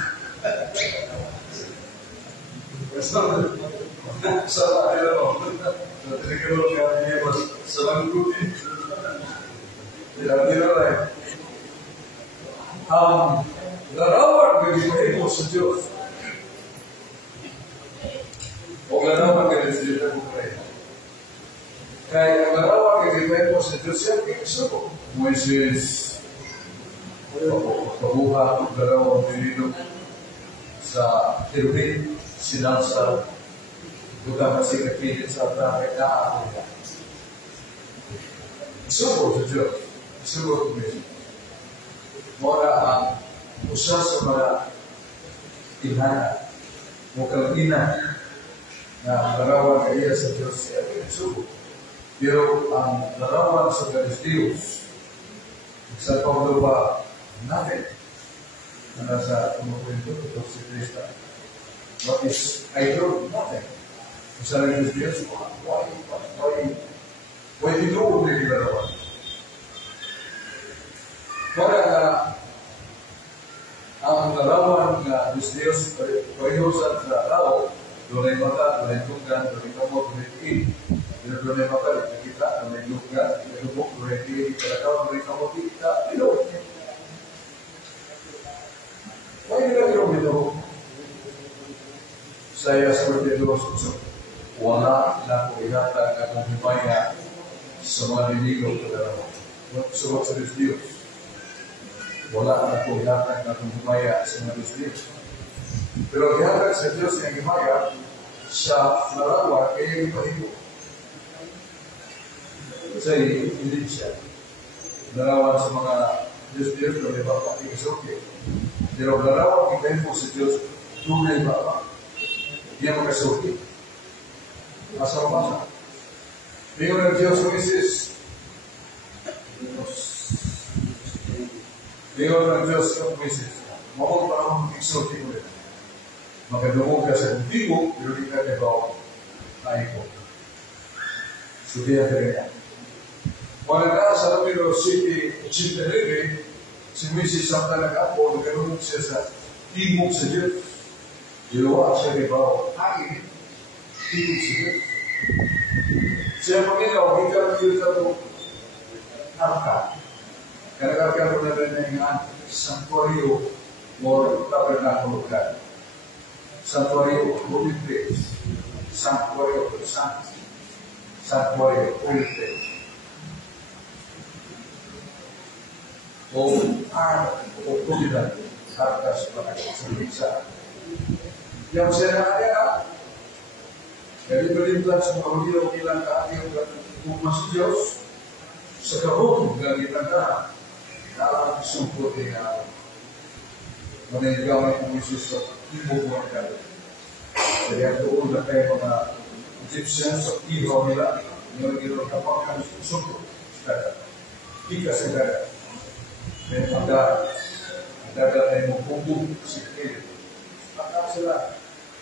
Salah ya Allah. Ketika kami salam kuti, tidak lain. Larawan begitu sejauh. Larawan begitu bukan. Kayak larawan begitu sejauh siapa yang Moises, Pabuha, larawan begitu sa Tirupin, sinasa, juga masih kepilit serta mereka ada. Subuh sejauh, subuh kemudian. Mora ang usah sama inana, mukal ina, na larawan kaya sejauh siapa subuh. Pero ang larawan sa Diyos, sa paglupa natin, na nasa umukwento ito si Krista. What is idol? Nothing. Sa rin Diyos, why tinuod na nilarawan? Para ang larawan na Diyos parihosan sa tao, doon ay mata, doon ay tunggan, doon ay kamot, doon ay tiin. Doon ay mata, doon ay kita, doon ay tunggan, doon ay lubok, doon ay tiin, doon ay kamot, kita, ilo. Why nila ito? Saya seperti itu susuk. Wala na ko ihata ang himaya sa mga niligaw ko dalawa. Suwag sa Diyos. Wala na ko ihata ang himaya sa mga Diyos. Pero ihata sa Diyos ang himaya sa larawan kaya yung pahigo. Sa hindi siya. Larawan sa mga Diyos na may baka ikasuki. Pero larawan kita mo sa Diyos tunay baka. Dia makasuki. Masa-masa. Bingon ng Diyos ng Isis. Bingon ng Diyos ng Isis. Mawag pa naman iksuti mo rin. Makadumog ka sa kuntigo, pero di ka nibaw. Aiko. Sudia Terena. Wala sa Ramiro City, Chipterere, si Mrs. Santana Capo, nagkaroon siya sa timog sa Diyos. Dilawa siya ni Bao. Hangin. Timog sa Diyos. Siya Panginoon, ikaw Diyos na ito. Arka. Karagagaro na rin ng Santuario or Tabernacle of God. Santuario, Holy Place. Santuario, Santo. Santuario, Holy Place. O oportunidad atas sa yang saya ada dari perintah semua dia bilang ke umat Dios sekarang dan kita dalam sempurna meninggalkan Yesus ibu mereka. Jadi aku udah kayak mana Egyptian seperti Romila yang kita dapatkan sempurna sekarang tiga sekarang. Dan ada yang menghubung sikit. Maka sila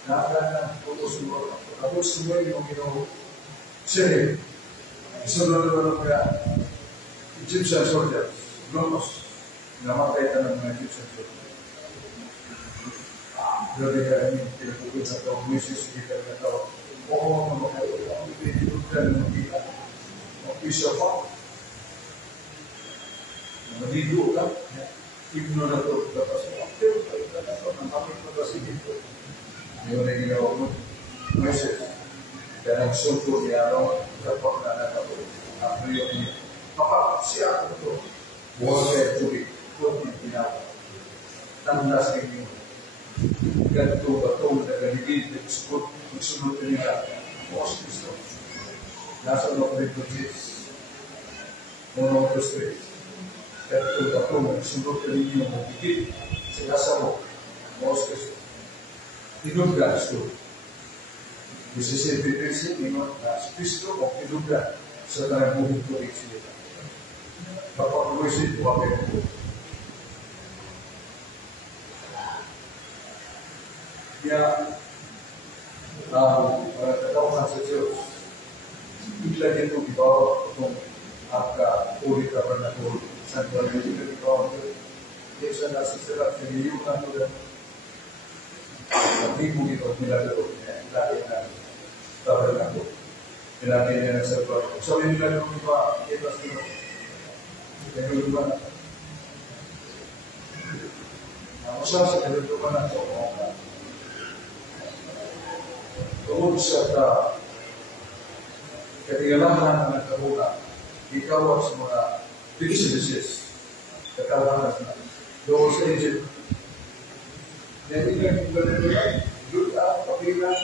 nakakana putus semua yang kita sering seluruh mereka Egyptian soldiers lomos nama kaitan dengan Egyptian soldiers. Jadi kami tidak perlu atau misis kita atau itu dan kita bisa mendidik kan Ibnu Datuk batas waktu kita nampak batas itu ini orang mesej dalam suku dia orang dapat ada apa ini apa siapa itu boleh curi pun tidak tanda ini dan tu betul dari diri disebut disebut ini bos itu nasa lo berikutnya mono terus itu betul disebut ini yang sedikit segasa lo bos hidup gas itu di sisi depresi memang spisto o hidup gas setelah buku koleksi bapak koleksi dua minggu ya ketahuan sejauh bila itu dibawa untuk angka pulih karena pulih santuari juga dibawa untuk desa nasi serat seriukan dan ibu itu tidak ada latihan tabernakel latihan yang serba soalnya tidak ada lupa kita semua yang lupa masa saya lupa nak ngomong turun serta ketinggalan anak terbuka dikawal semua bisnis kekalahan dosa Egypt. Jadi yang benar-benar juga apabila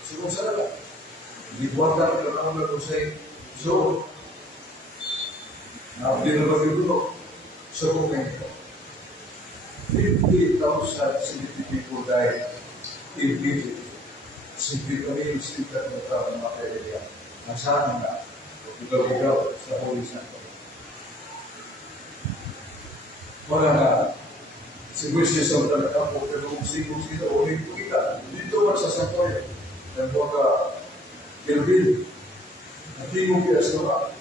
semua salah dibuatkan dalam berusai so nah di dalam itu semua itu di tahun saat sedikit dipudai ini sedikit kami sedikit tentang materi dia masalah juga seharusnya mana Seguisse saudara kamu berfungsi kita oleh kita itu masa sampai dan boga gelbil nanti mungkin semua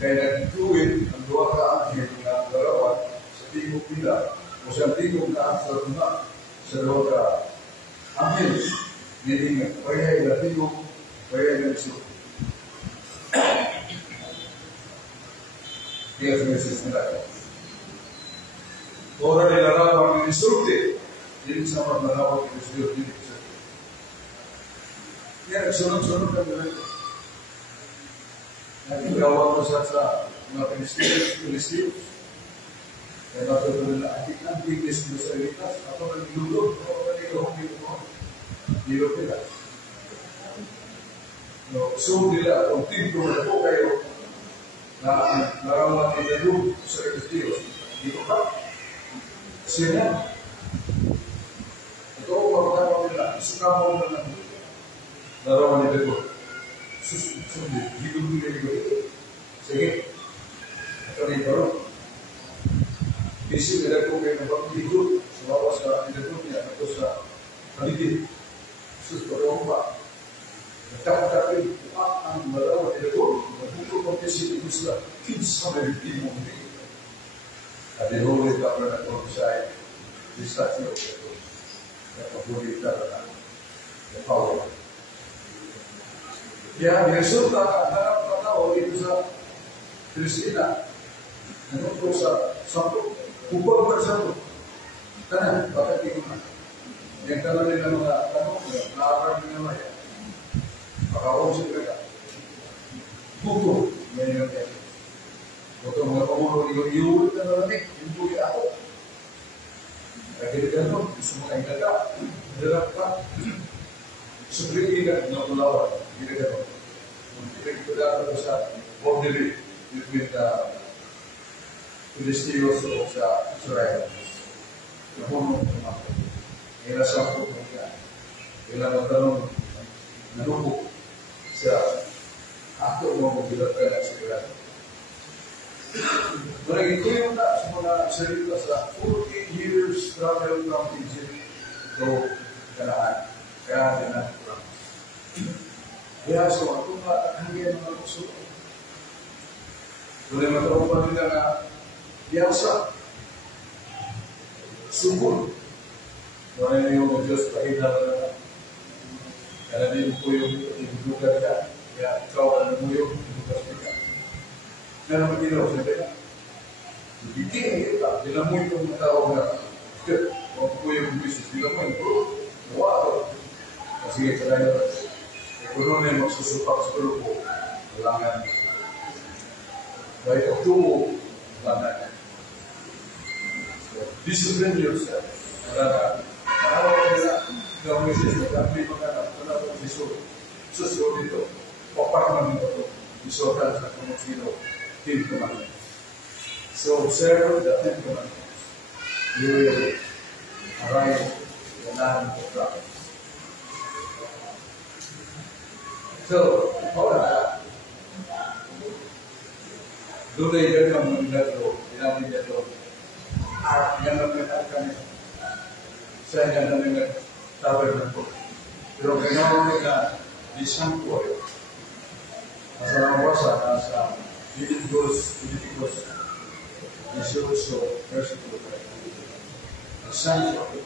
kayak duit dua kali dengan berawat setiap bila musim tiga kali serta sedoga ambil jadi kaya yang tiga kaya yang itu dia semestinya tidak orang yang dalam instruktif jadi sama merawat instruktif diri ya sunat kan begitu nanti kalau saja melakukan instruktif dan atau nanti spesialitas atau dulu di lokal so tidak untuk berlaku kayak merawat itu sekaligus di lokal sehingga itu orang bilang suka mau dengan lawan itu susu hidup itu sehingga kalau baru isi ada kopi yang baru hidup selama sekarang hidupnya atau sekarang sedikit susu berubah Nagkakapin ang malawa nila ko, nagbuko ko kasi gusto kinsa may ritmo hindi. At inulit ka na nagpunta sa distatyo ito. Napabuli ka na power. Kaya resulta harap na tao dito sa Kristina. Ano po sa sampo? Upang bersampo. Kanan, bakit ikaw na? Yang kanan nila mga tanong, naarang nila maya. Pakawang siya ka. Buko, yan yung kaya. Ito mga pamuno, iulit na nalamig, yung buhay ako. Kaya gano'n, gusto mo kayong gata, darap ka. Suprili ka, nakulawa, hindi gano'n. Hindi ka sa boundary between the Filistinos o sa Israel. Napuno ng mga. Ila sa ako mga. Ila magtanong, nanupok sa ako mo magbilat ka na sigurado. Maragin ko yung na sa mga salita sa 14 years travel from Egypt to Canaan. Kaya na kaya so ako nga hanggang mga puso. Tuloy matawag pa nila na biyasa. Subon. Wala na yung Diyos pahidal na kaya din po yung ibudugan ka. Kaya ikaw ang namuyog, ibudugan ka. Kaya naman ginawa siya kaya. Bigyan kita. Dinamoy itong tao na kung po yung business. Dinamoy, bro. Nawa. Kasi kaya yun. Kung na yung magsusupak sa grupo, walangan. Baik oktubo, walangan. Discipline yourself. Walangan. Araw nila, gawin siya sa dami maghanap. Wala ko susunod dito. Papak namin ito. Isotan sa kumusino. Ten Commandments. So observe the Ten Commandments. You will arrive in the land of promise. So, ahora, doon ay yan ang mandato, inamin nito, yan ang nagkakanya. Sa yan ang nagtabernacle. Pero ganoon nila di sanctuary. Nasa nangwasa, nasa Leviticus 18, verse 2. The sanctuary.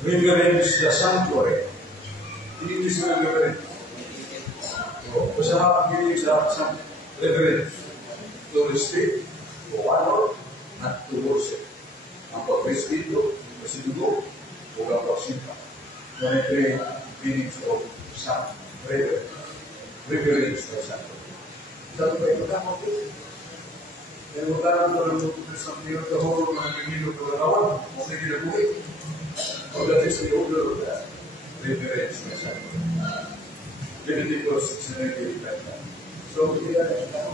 Reverence the sanctuary. Ini bisa reverence. Usaha ini bisa reverence. To respect, to honor, and to worship. Ang pag-respeto, pasidugo, o ang pagsimpa. Monitor meanings of some reverence. Reverence for example. Satu baik pertama itu. Yang pertama kalau sambil terhormat mengilu ke lawan, mesti kita boleh. Kalau dari segi order, reverence for example. Leviticus 19. So kita ada.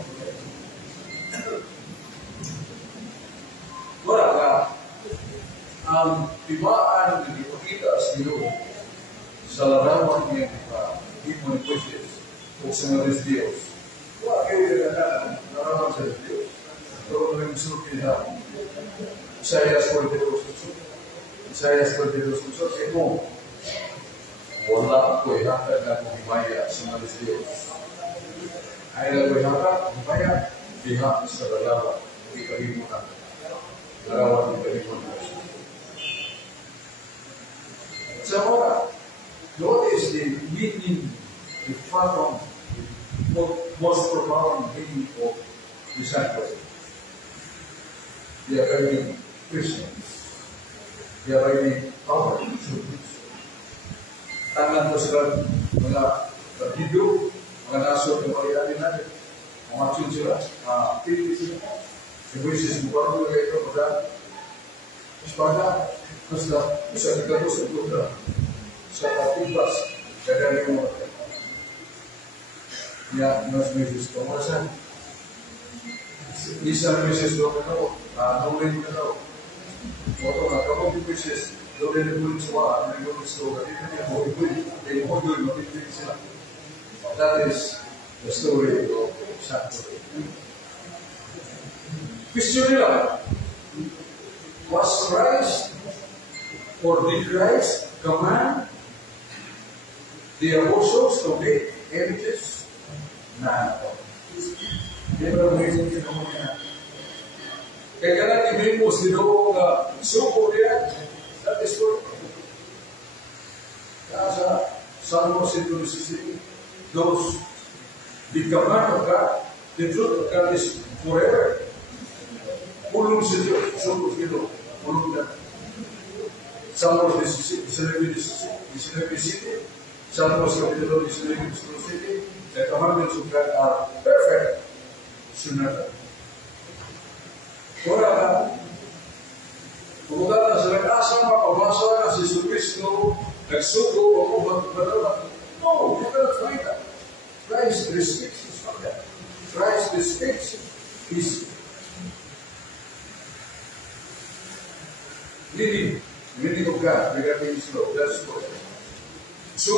Maka ang tibaan ng ipakita sa Diyos sa larawan niya ipon Moises o sa mga Diyos. Wala kayo na larawan sa Diyos. Pero may gusto kita Isaias 42. Isaias 42. Ito, wala ko ihatag na kumibaya sa mga Diyos. Ay na ko ihatag, kumibaya, diha sa larawan. Hindi kalimutan. Larawan di kalimutan. Sa mga, notice the meaning, the fathom, the most profound meaning of discipleship. They are very Christians. They are very powerful. Tangan ko sila mga hidup, mga naso ng mariali natin. Mga tun sila, pili sila. Ibuisis mo parang mga ito, mga espada, basta isa kita sa putra sa katibas sa dali mo ya mas Mrs. Tomasan isa Mrs. Domino nulin ka daw moto na kapag Mrs. Domino nulin suwa ang nulin suwa ito niya mo ibuy ay mo doon mapipili sila. That is the story of Sanctuary. Question nila, was Christ or did Christ command the apostles to make images? Nah, dia bermain di rumahnya. Kaya ibig mo sino suko dia, that is good. Kaya Salmo 116, those the command of God, the truth of God is forever. Ulung sila, suko sila, ulung na. Salmo 16, Salmo 17, the commandments of God are perfect. Sunata. Ora, kumbaga sa asama pabasa na si Jesus Cristo nagsuko o kumbaga. No, you cannot find that. Christ restricts his from that. Christ restricts his meaning of God regarding his law. That's what. So,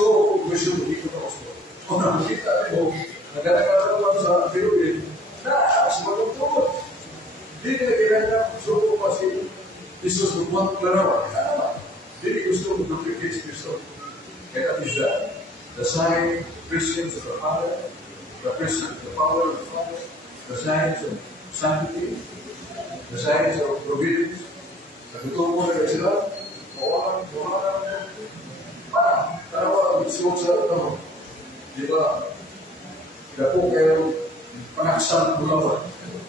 gusto mo dito na gusto. Kung nakikita mo, nagkakaroon sa Pilipin, sebagai turut. Jadi kira-kira suku masih Yesus berbuat kelerawan. Kenapa? Jadi Kristus menduplikasi Kristus. Kita bisa the sign Christians of the Father, the Christian of the power of the Father, the signs of sanctity, the signs of providence. Kebetulan dari sini orang mana? Kalau Yesus tahu, dia tidak boleh penaksan ulama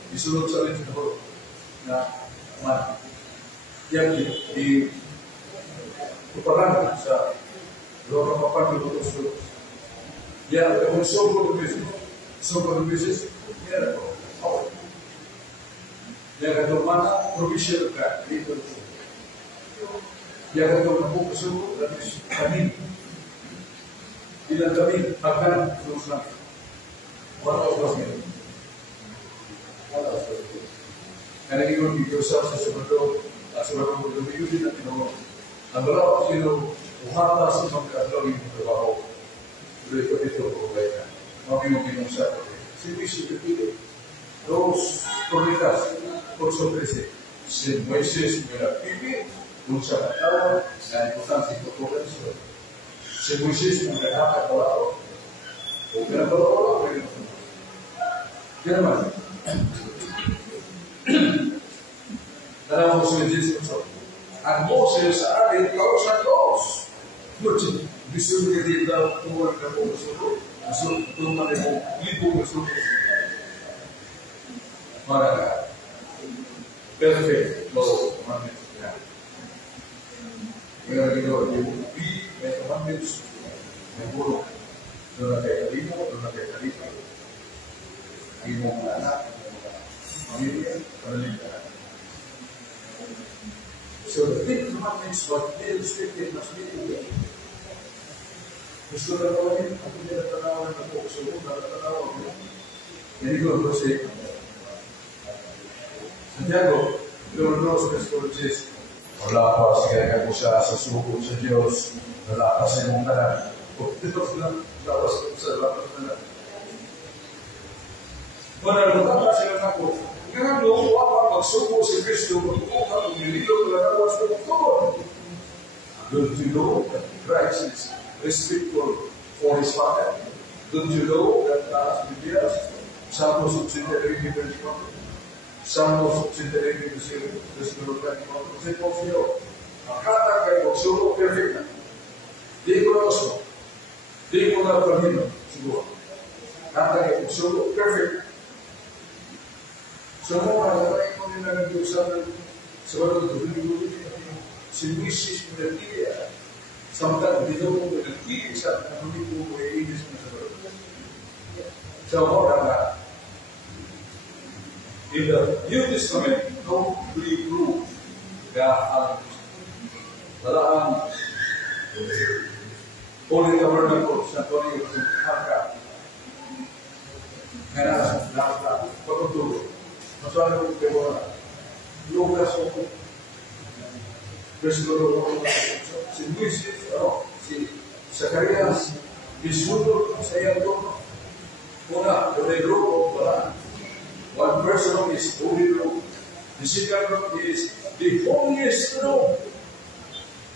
disuruh saling dahulu. Nah, yang di peperangan sa lorong papan dulu usul. Ya, usul berbisnis, ya ada apa? Ya ada mana provision kan itu. Ya ada mampu usul dan kami bila kami akan teruskan walau and then you give yourself as a beauty that you know, and the Lord, you know, Muhammad is not going to the world. Very particular way. Not even being separate. See, we should repeat it. Those prodigas also present. Sin Moises, mira, pipi, un sabatao, la importancia de todas las cosas. Sin Moises, un regato colado. O que era todo, pero no. ¿Qué más? Dalam Moses itu, and Moses ada di kawasan los, macam disuruh dia dalam keluar dari Moses, masuk rumah dia ibu masuk, maka perfect law commandments. Mereka itu di commandments yang buruk, dalam kayak lima, ibu anak, familia, pernikahan. So the big commandments what they restricted must be obeyed. Gusto na gawin, ako nila tanawan na po sa mundo, tanawan mo. Hindi ko ito si Santiago, Lord knows Christos, wala pa sigara ko siya sa suko sa Diyos, wala pa sa iyong tanan. O dito sila, lawas ko sa lapas tanan. Wala pa sila na ko. Kaya doon apa magsuko si Kristo magkukuha ng mililo na nawas ng todo. Don't you know that Christ is respectful for his Father? Don't you know that as Biblias, Salmos 83, versículo 4, Salmos 83, versículo 4, se confió. Akata kay magsuko perfecta. Di ko na gusto. Di ko na pamino, siguro. Kata kay magsuko perfect. Semua orang yang mengenal dosa sebab itu simbisis berarti sampai di dalam berarti saat menunggu ini sebenarnya. Semua orang in the New Testament no prove that dalam oleh tabernakel Santorio harga karena dapat betul. Masalah itu kebenaran. Lukas itu, Versículo si Luis, si Zacarías disuruh saya untuk dari grupo para one person is holy room, the second room is the holiest room.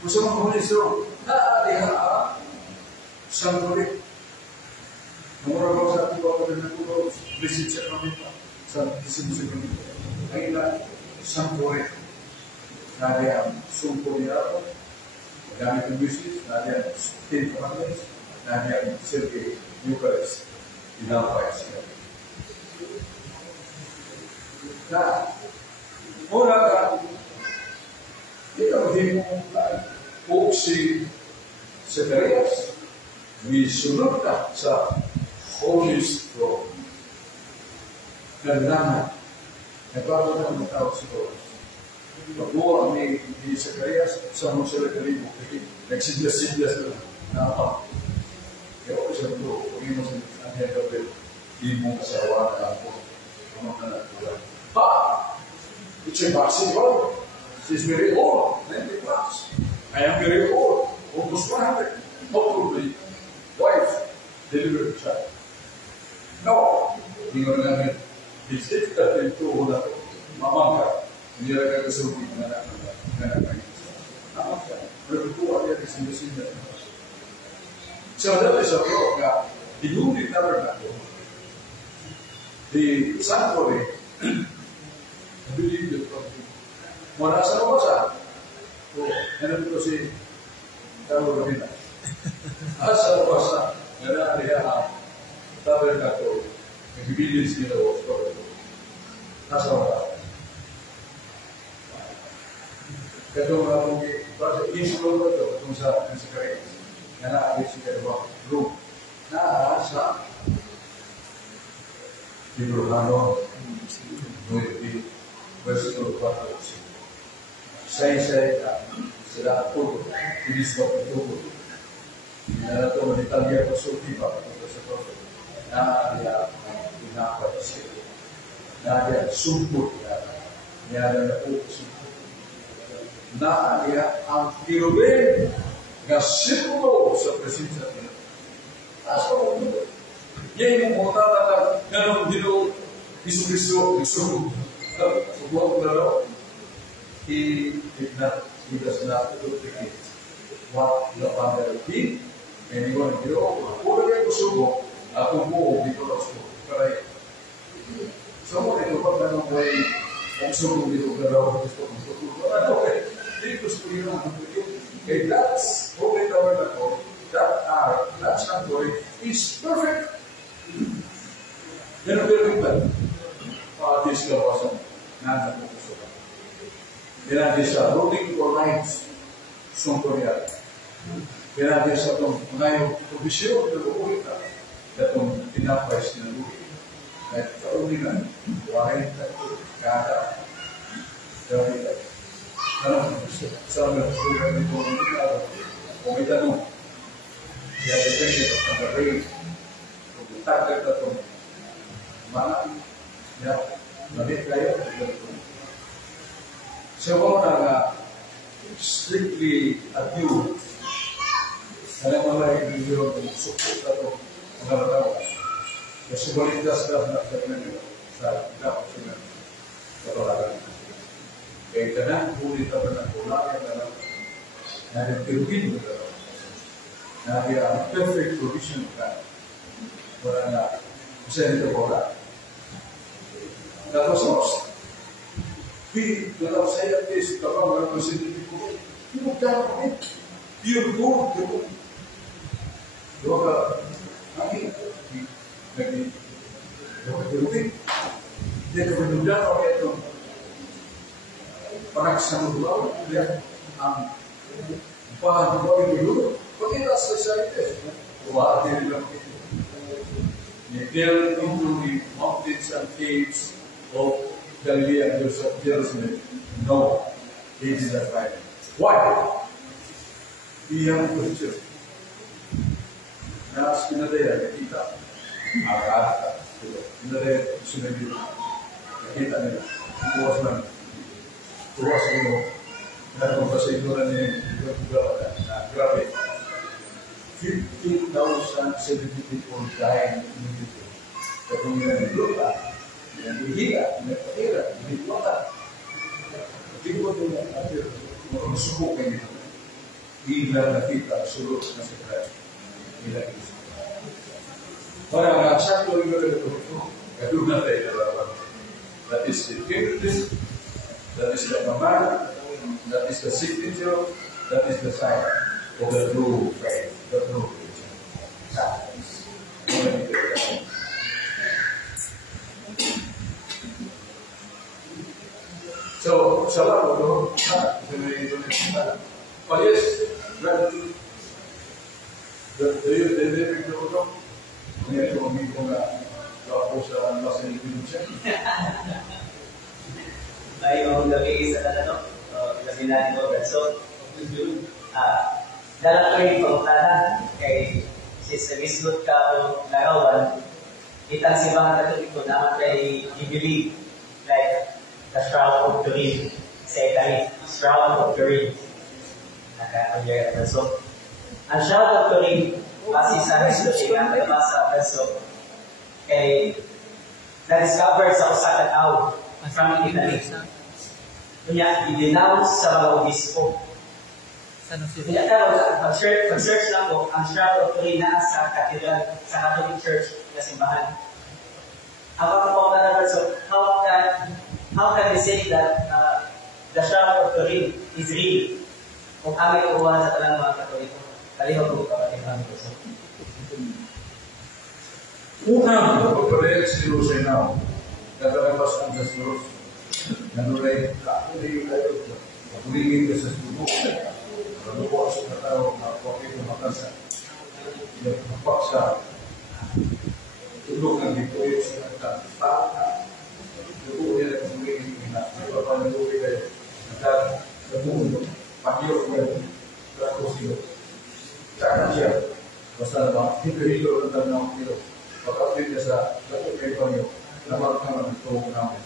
Bersama holiest room, dia santuario. Nomor ako sa ating mga pagkakulo, visit sa kami sa distribution. Ay na santuario. Nadi ang sumpo niya ako, gamit ang visit, nadi ang Ten Commandments, nadi ang Silke Eucharist, inapay siya. Na, una ka, ikaw din mo po si Zacarias, misunod ka sa Holy Throne. Gandangan, nagbago na ang tao sa Lord. Pagbuha ni Zacarias, sa mga sila kalibo, nagsidlas-sidlas na apa. Kaya ako siya bro, kung ino sa Angel Gabriel, di mo kasawa na ako. Ano ka na ito? Ha! It's impossible. She's very old, 90 plus. I am very old, almost 100. Hopefully, wife delivered a child. No, hindi ko namin. It's difficult to hold up. Mamang ka, hindi na kagasulti na nakakain. Mamang ka, pero kuha niya rin sinda-sinda. So that is a rock na hinuli tabernacle. The sanctuary, I believe that mula sa lumasan, ano ito si Carlo Ravina. Sa lumasan, gana niya ang tabernacle, nag-billions nila o store. Nasa lumasan. Kaya nga mong i-install ko ito kung sa Zacarias. Gana ang si Carlo Room. Sa Deuteronomy 20, versículo 4. Say, será todo, Cristo todo. Nada todo de tal día por su tipa, nada inapatisir, nada sumput, nada sumput. Nada ang kirubin, gasiplo sa presensa niya. Asa mo ito? Yan yung mga tatang ganong dito, Isu-Kristo, sebuah pulau, he does not duplicate what the Father did, and he going to do, puro kayo subo, ako po, di ko lang subo. Karay. So, ito pa ganong way, ang subo dito, garaw, gusto kong subo. Okay, dito subo yun ang duplicate. Okay, that's holy tabernacle, that sanctuary is perfect. Yan ang perfect ba? This kawasan na napupusukan. Kaya sa rolling for nights sungkuriya. Kaya sa itong ngayong provisyon na lukulit na itong pinapay sinalulit. At kaulinan, wahin tayo kada gawin tayo. Ano? Sa mga program nito ng ikaw, kung itanong, kaya depende sa pag-ray, kung target na itong mga ya, labit kayo. So, na strictly adhere. Alam mo lang yung video ng support na ito ang nalatawa. Kasi balitas na nagtagnan sa dapat sila sa palagan. Kaya kanang huli tayo ng kulay na lang na nagpirugin mo na lang. Na ang perfect provision ka. Wala na. Kasi nito wala. Tapos, dalam saya tes, dalam orang sendiri pun, itu dapat, dia betul. Dua lagi, dua terus, dia kemudian orang itu peraksana dua, dia bahan dua dulu, kita selesai tes, dua hari lagi. They into the mountains and caves of Galilee and Jerusalem. No, he did not find it. Why? He had a question. Now, Spinadea, kita, Agata, Spinadea, Spinadea, kita nila, tuwas lang, meron pa sa ignoran niya, grabe. 15,070 people dying immediately. Kung yan ang lupa, yan hihiga, nagpahira, hindi wala. Hindi ko ito kung subukan nito, biglang nakita ang sulot na si Christ. Ila Kristo. Ora sakto ito kaduna tayo dalawa. That is the fingerprint, that is the command, that is the signature, that is the sign of the true faith, the true religion. So, salah itu oh yes, gratitude. Deve itu ini kami punya tapos sa nasa Indonesia. Tayo gabi sa gabi natin ko. So, dalam ko yung pangutanan kay Sister Gisbert ka o larawan, itang si mga Katoliko naman kay i-believe like the Shroud of Turin sa Italy, Shroud of Turin. So, ang Shroud of Turin, base sa history ng nabasa verso, kay na-discover sa usa ka tawo from Italy. Kanya, i-denounce sa mga obispo. Kaya pag-search lang po, ang Shroud of Turin na sa Cathedral, sa Catholic Church na simbahan. Ang pagkakauta na verso, how can we say that the Shroud of Turin is real? Kung kami kukuha sa talang mga Katoliko, kalihaw po kapatid kami po. Unang pagpapalit si Lucenao, kakalabas ng Diyos, nanulay kakuligin kayo, kakuligin ka sa subo, kalupo sa katao, kapakit ng makasa, kapaksa, tulog ng ditoyo sa katao, lupo niya na kakuligin na, ipapanaguli kayo, at sa mundo, pagyo kayo, kako sila, saan siya, basta naman, hipirilo ng tanong kilo, pagkapit niya sa lahat kayo panyo, naman naman ito namin.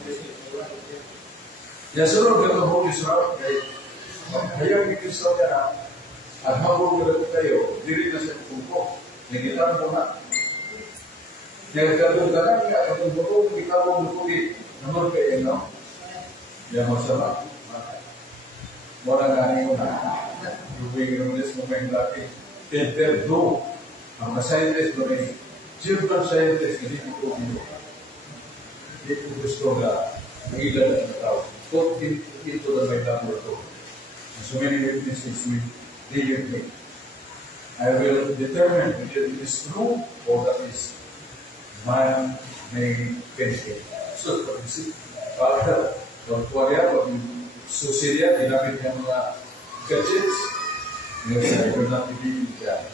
Yang seluruh kita Holy Spirit, hayang ni Kristo niya at habang kita kayo, diri na sa kuko, nagitan mo na. Yang kadang-kadang niya, ang buko, ikaw ang bukulit, naman kayo, no? Yang masama, wala nga niyo na, yung English mo may dati, interdo, ang scientist mo rin, children scientist, hindi ko niyo. Hindi ko gusto na magilan ang tao. Put into the my laboratory. So many witnesses will be with me. I will determine whether it is true or that is man-made painting. So, you see, Father, don't worry about it. So, Syria, ginamit niya mga gadgets. I will not believe in that.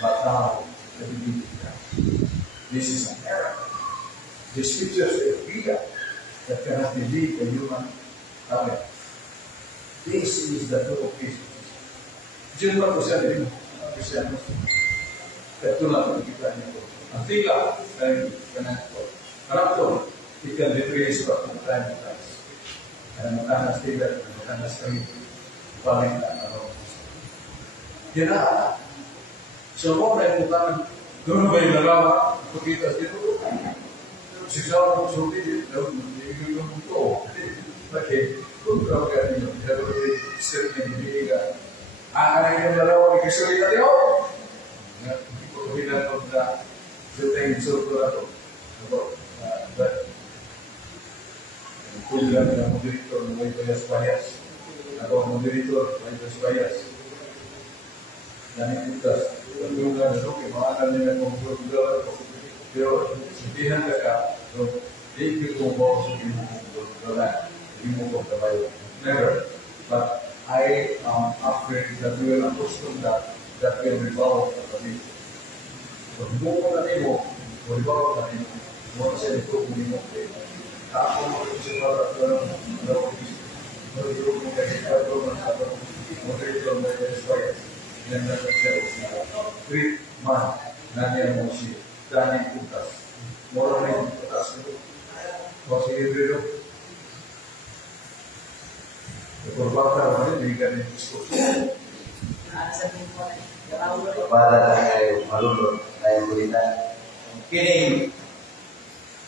But now, I believe in that. This is an error. The scriptures say, Peter, that cannot believe a human talent. This is the true of Christ. Diyan ba po siya din? Kristiyanos. Ito lang kita niya po. Ang tila ay kanang po. Harap to, it can replace what the time of Christ. Kaya matanas tila, matanas kami. Pangin na araw. Yan na. So, kung may mutanan, doon ba yung narawa? Pagkitas dito. Sigaw ng sulti, yung mundo. Bakit? Kung trabagan niyo, gagawin sir na hindi aanay yung dalawa ni kasalita niyo. Hindi ko pinatod na yung insulto na ito. But, kulang na moderator ng may bayas-bayas. Ako ang moderator, may bayas-bayas. Nanikitas. Paglugan na ito, kimaanal nila kung gulong ko. Pero, sabihan ka hindi ko mo sa hindi mo ko kabayo. Never. But I am afraid that we will understand that will revolve the belief. So, hindi mo na nimo, revolve na nimo. Mo sa ito kung nimo. Ako mo sa para mo mo kayo mo kayo dan treat man nanya emosi dan putas moral yang putas itu masih itu berbakar mana diberikan diskusi kepada saya malulur saya berikan kini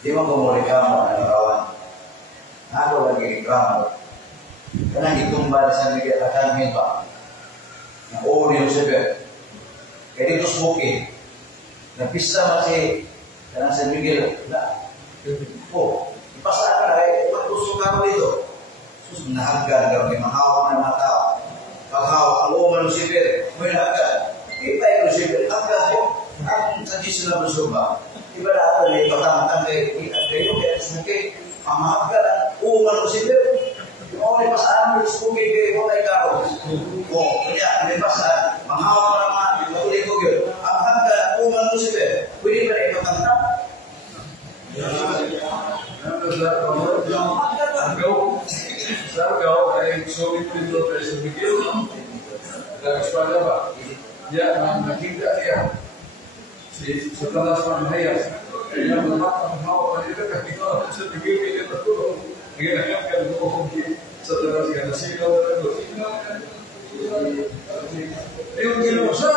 di mana kamu kawan aku lagi kamu karena ditumbal sampai ke akan minta na ori yung sabi Kaya dito sa bukid, nagpista masih karena San Miguel, oh, pasal apa? Pagtusok ako dito. Sus, nahagan daw, may mahawak na mga tao. Paghawak, ang uman ng sipir, may nahagan. Iba yung sipir, haggan po. Ang sadis na bersumba. Iba na ako, may batang kayo, kaya sumukit. Ang haggan, ang uman ng sipir. Yung mga pasaan, sumukit kayo, may karo. Oh, kaya, may pasaan, mahawak na mga, matuloy ko yun. Ang haggan, ang uman ng sipir. Pwede ba na ipatangtap? Sargau ay sulit dito kay San Miguel. Nag-espada ba? Ya, nakita niya. Sa talas panghayas. Kaya naman ang hawak nila kahit sa Miguel kaya ito. Ginagawa ka mo sa talas ka na sigaw na ito. Yung ginawa siya,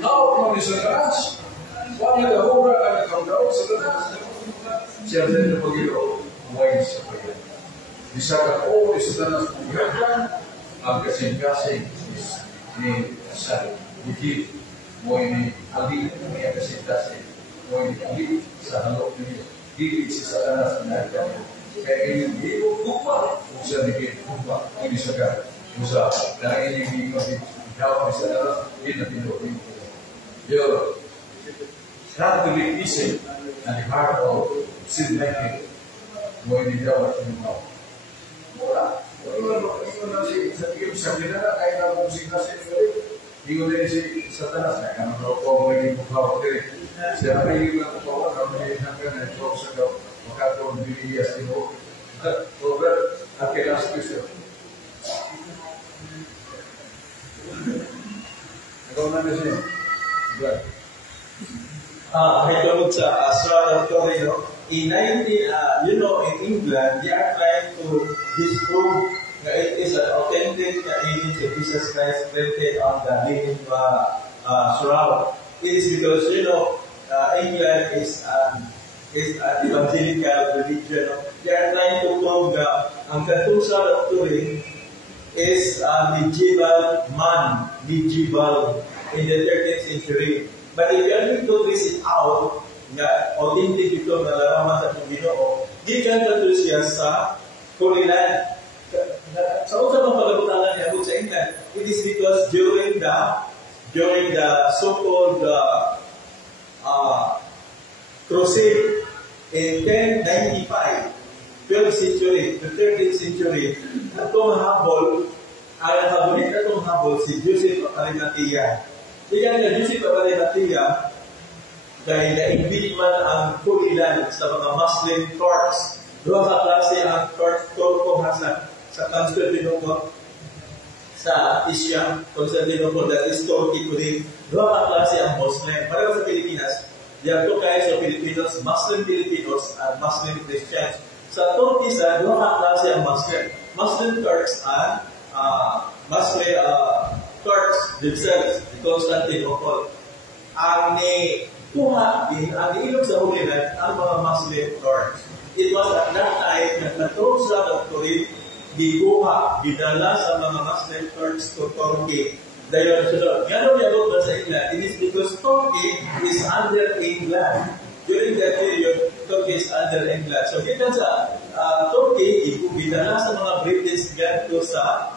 hawak mo ni sa talas. Wala na hura ka na kaundaw sa talas. Siya din na pag-ilo, buhay sa pagyan. Bisa ka po, isa na nas pagyan, ang kasing-kasing ni sa bukid, buhay ni Ali, ni kasing-kasing, buhay ni Ali, sa halok ni Gigit si Satanas na nagyan. Kaya ini hidup lupa, usaha dikit lupa, ini segar, usaha, dan ini mengikuti jawab di Satanas, ini tidak itu. Yo, satu divisi, nanti harus sinleke, mau ini jawab semua. Mula, ini nasi sedikit sabda kayak kamu musik nasi ini dari si Satanas ya, karena kalau ini buka dari siapa ini yang bawa kamu ini sampai nanti kalau sudah maka kalau diri ya sih over akhirnya spesial. Kalau nanti sih, buat. I told Sarah Torino, in 19, in England, they are trying to disprove that it is an authentic image of Jesus Christ printed on the linen shroud. It is because, England is an evangelical religion. They are trying to prove that ang katong Sarah Torino is a medieval man, in the 13th century. But if you are going to trace it out, nga authentic ito na larawan sa Ginoo, di ka na siya sa Korean. Sa unsa bang pagabutanan niya sa England? It is because during the so-called crusade in 1095, 12th century, the 13th century, atong habol si Joseph Arimathea. Ika nga Joseph Arimathea dahil na-invade man ang Holy Land sa mga Muslim Turks. Dua ka klase ang Turko sa Constantinople, sa Asia, Constantinople, that is Turkey today. Dua ka klase ang Muslim. Pareho sa Pilipinas, diyan to kayo sa Pilipinos, Muslim Filipinos at Muslim Christians. Sa Turkey, sa dua ka klase ang Muslim. Muslim Turks and Muslim Turks themselves, the Constantinople. Ang ilog sa Holy Land, ang mga Muslim Turks. It was at that time na natong sa Doctorate, dinala sa mga Muslim Turks to Turkey. Dayon sunod. Gano'n yabot ba sa England? It is because Turkey is under England. During that period, Turkey is under England. So, kita sa Turkey, dinala sa mga British ganito sa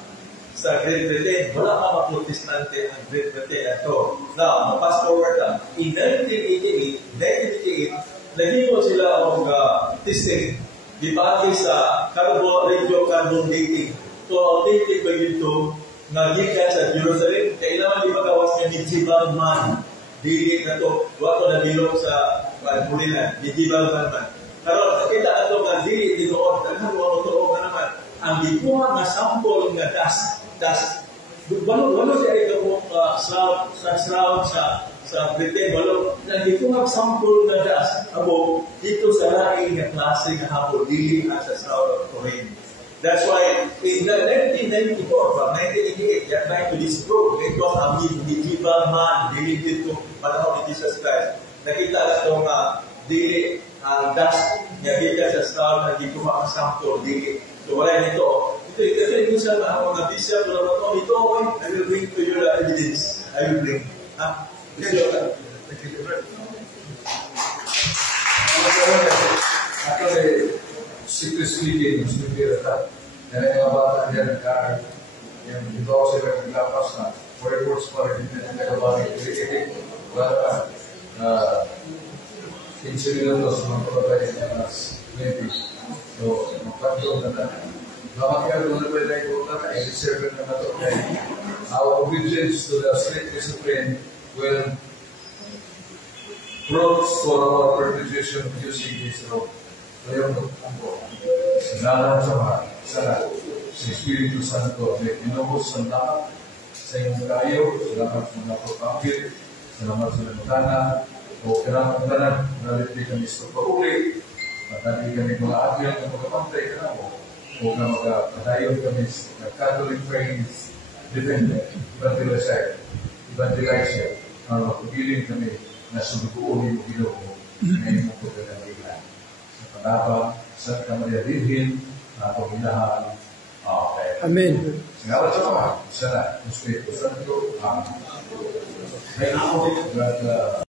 Great Britain. Wala ka mga-protestante ang Great Britain ito. Now, fast forward lang. In 1988, naging sila ang testing. Dibagi sa radio-carbon dating. So, authentic ba ito? Nagikan sa Jerusalem. Kailangan di magawas niya medieval man. Dili na ito. Wato na bilog sa Pulilan. Medieval man. Pero, kita ito nga dili dinoon. Daghan mo ito na naman. Ang gikuha nga sample nga das walo siya ito sa shroud sa Britain, walo nagikuha sample nga das abo dito sa laing nga klase nga hapon dili sa shroud of Turin. That's why in 1994 from 1988 they are trying to disprove it was a medieval man dili dito panahon ni Jesus Christ. Nakita ito nga dili ang das nga dito sa shroud na gikuha ang sample dili. So wala nito. Ito minsan mga bishop, ito, I will bring to you the evidence. I Actually, strictly speaking, mas nagkira yan ay mga bata niya nagkaan. Yung ito ako sila naglapas na workforce pa rin hindi na nagabagay krikitik. Wala 15 minutos mga kapatay na mas 20. So, magpagdong na na. Mamakiyag na ba na ito na i-reserve na ito kay our obedience to the strict discipline will brought for our perpetuation using this road. Kaya ang sinala sa mga sana sa Espiritu Santo ay inubos sa lahat sa iyong kayo, salamat sa mga pagpapit, salamat sa lamutana, o kinamatanan, naliti kami sa pauli, matali kami mga agil na magkapantay ka na mo, o na magkapadayon kami sa Catholic Friends Defender, Evangelization, ang mapagiling kami na sunuguin mo Ginoo ngayon mo po kagalilan. Sa panabang, sa Maria Virgen, na pagminahan. Amen. Singalat sa mga, sana, Espiritu Santo. Amen. Thank you.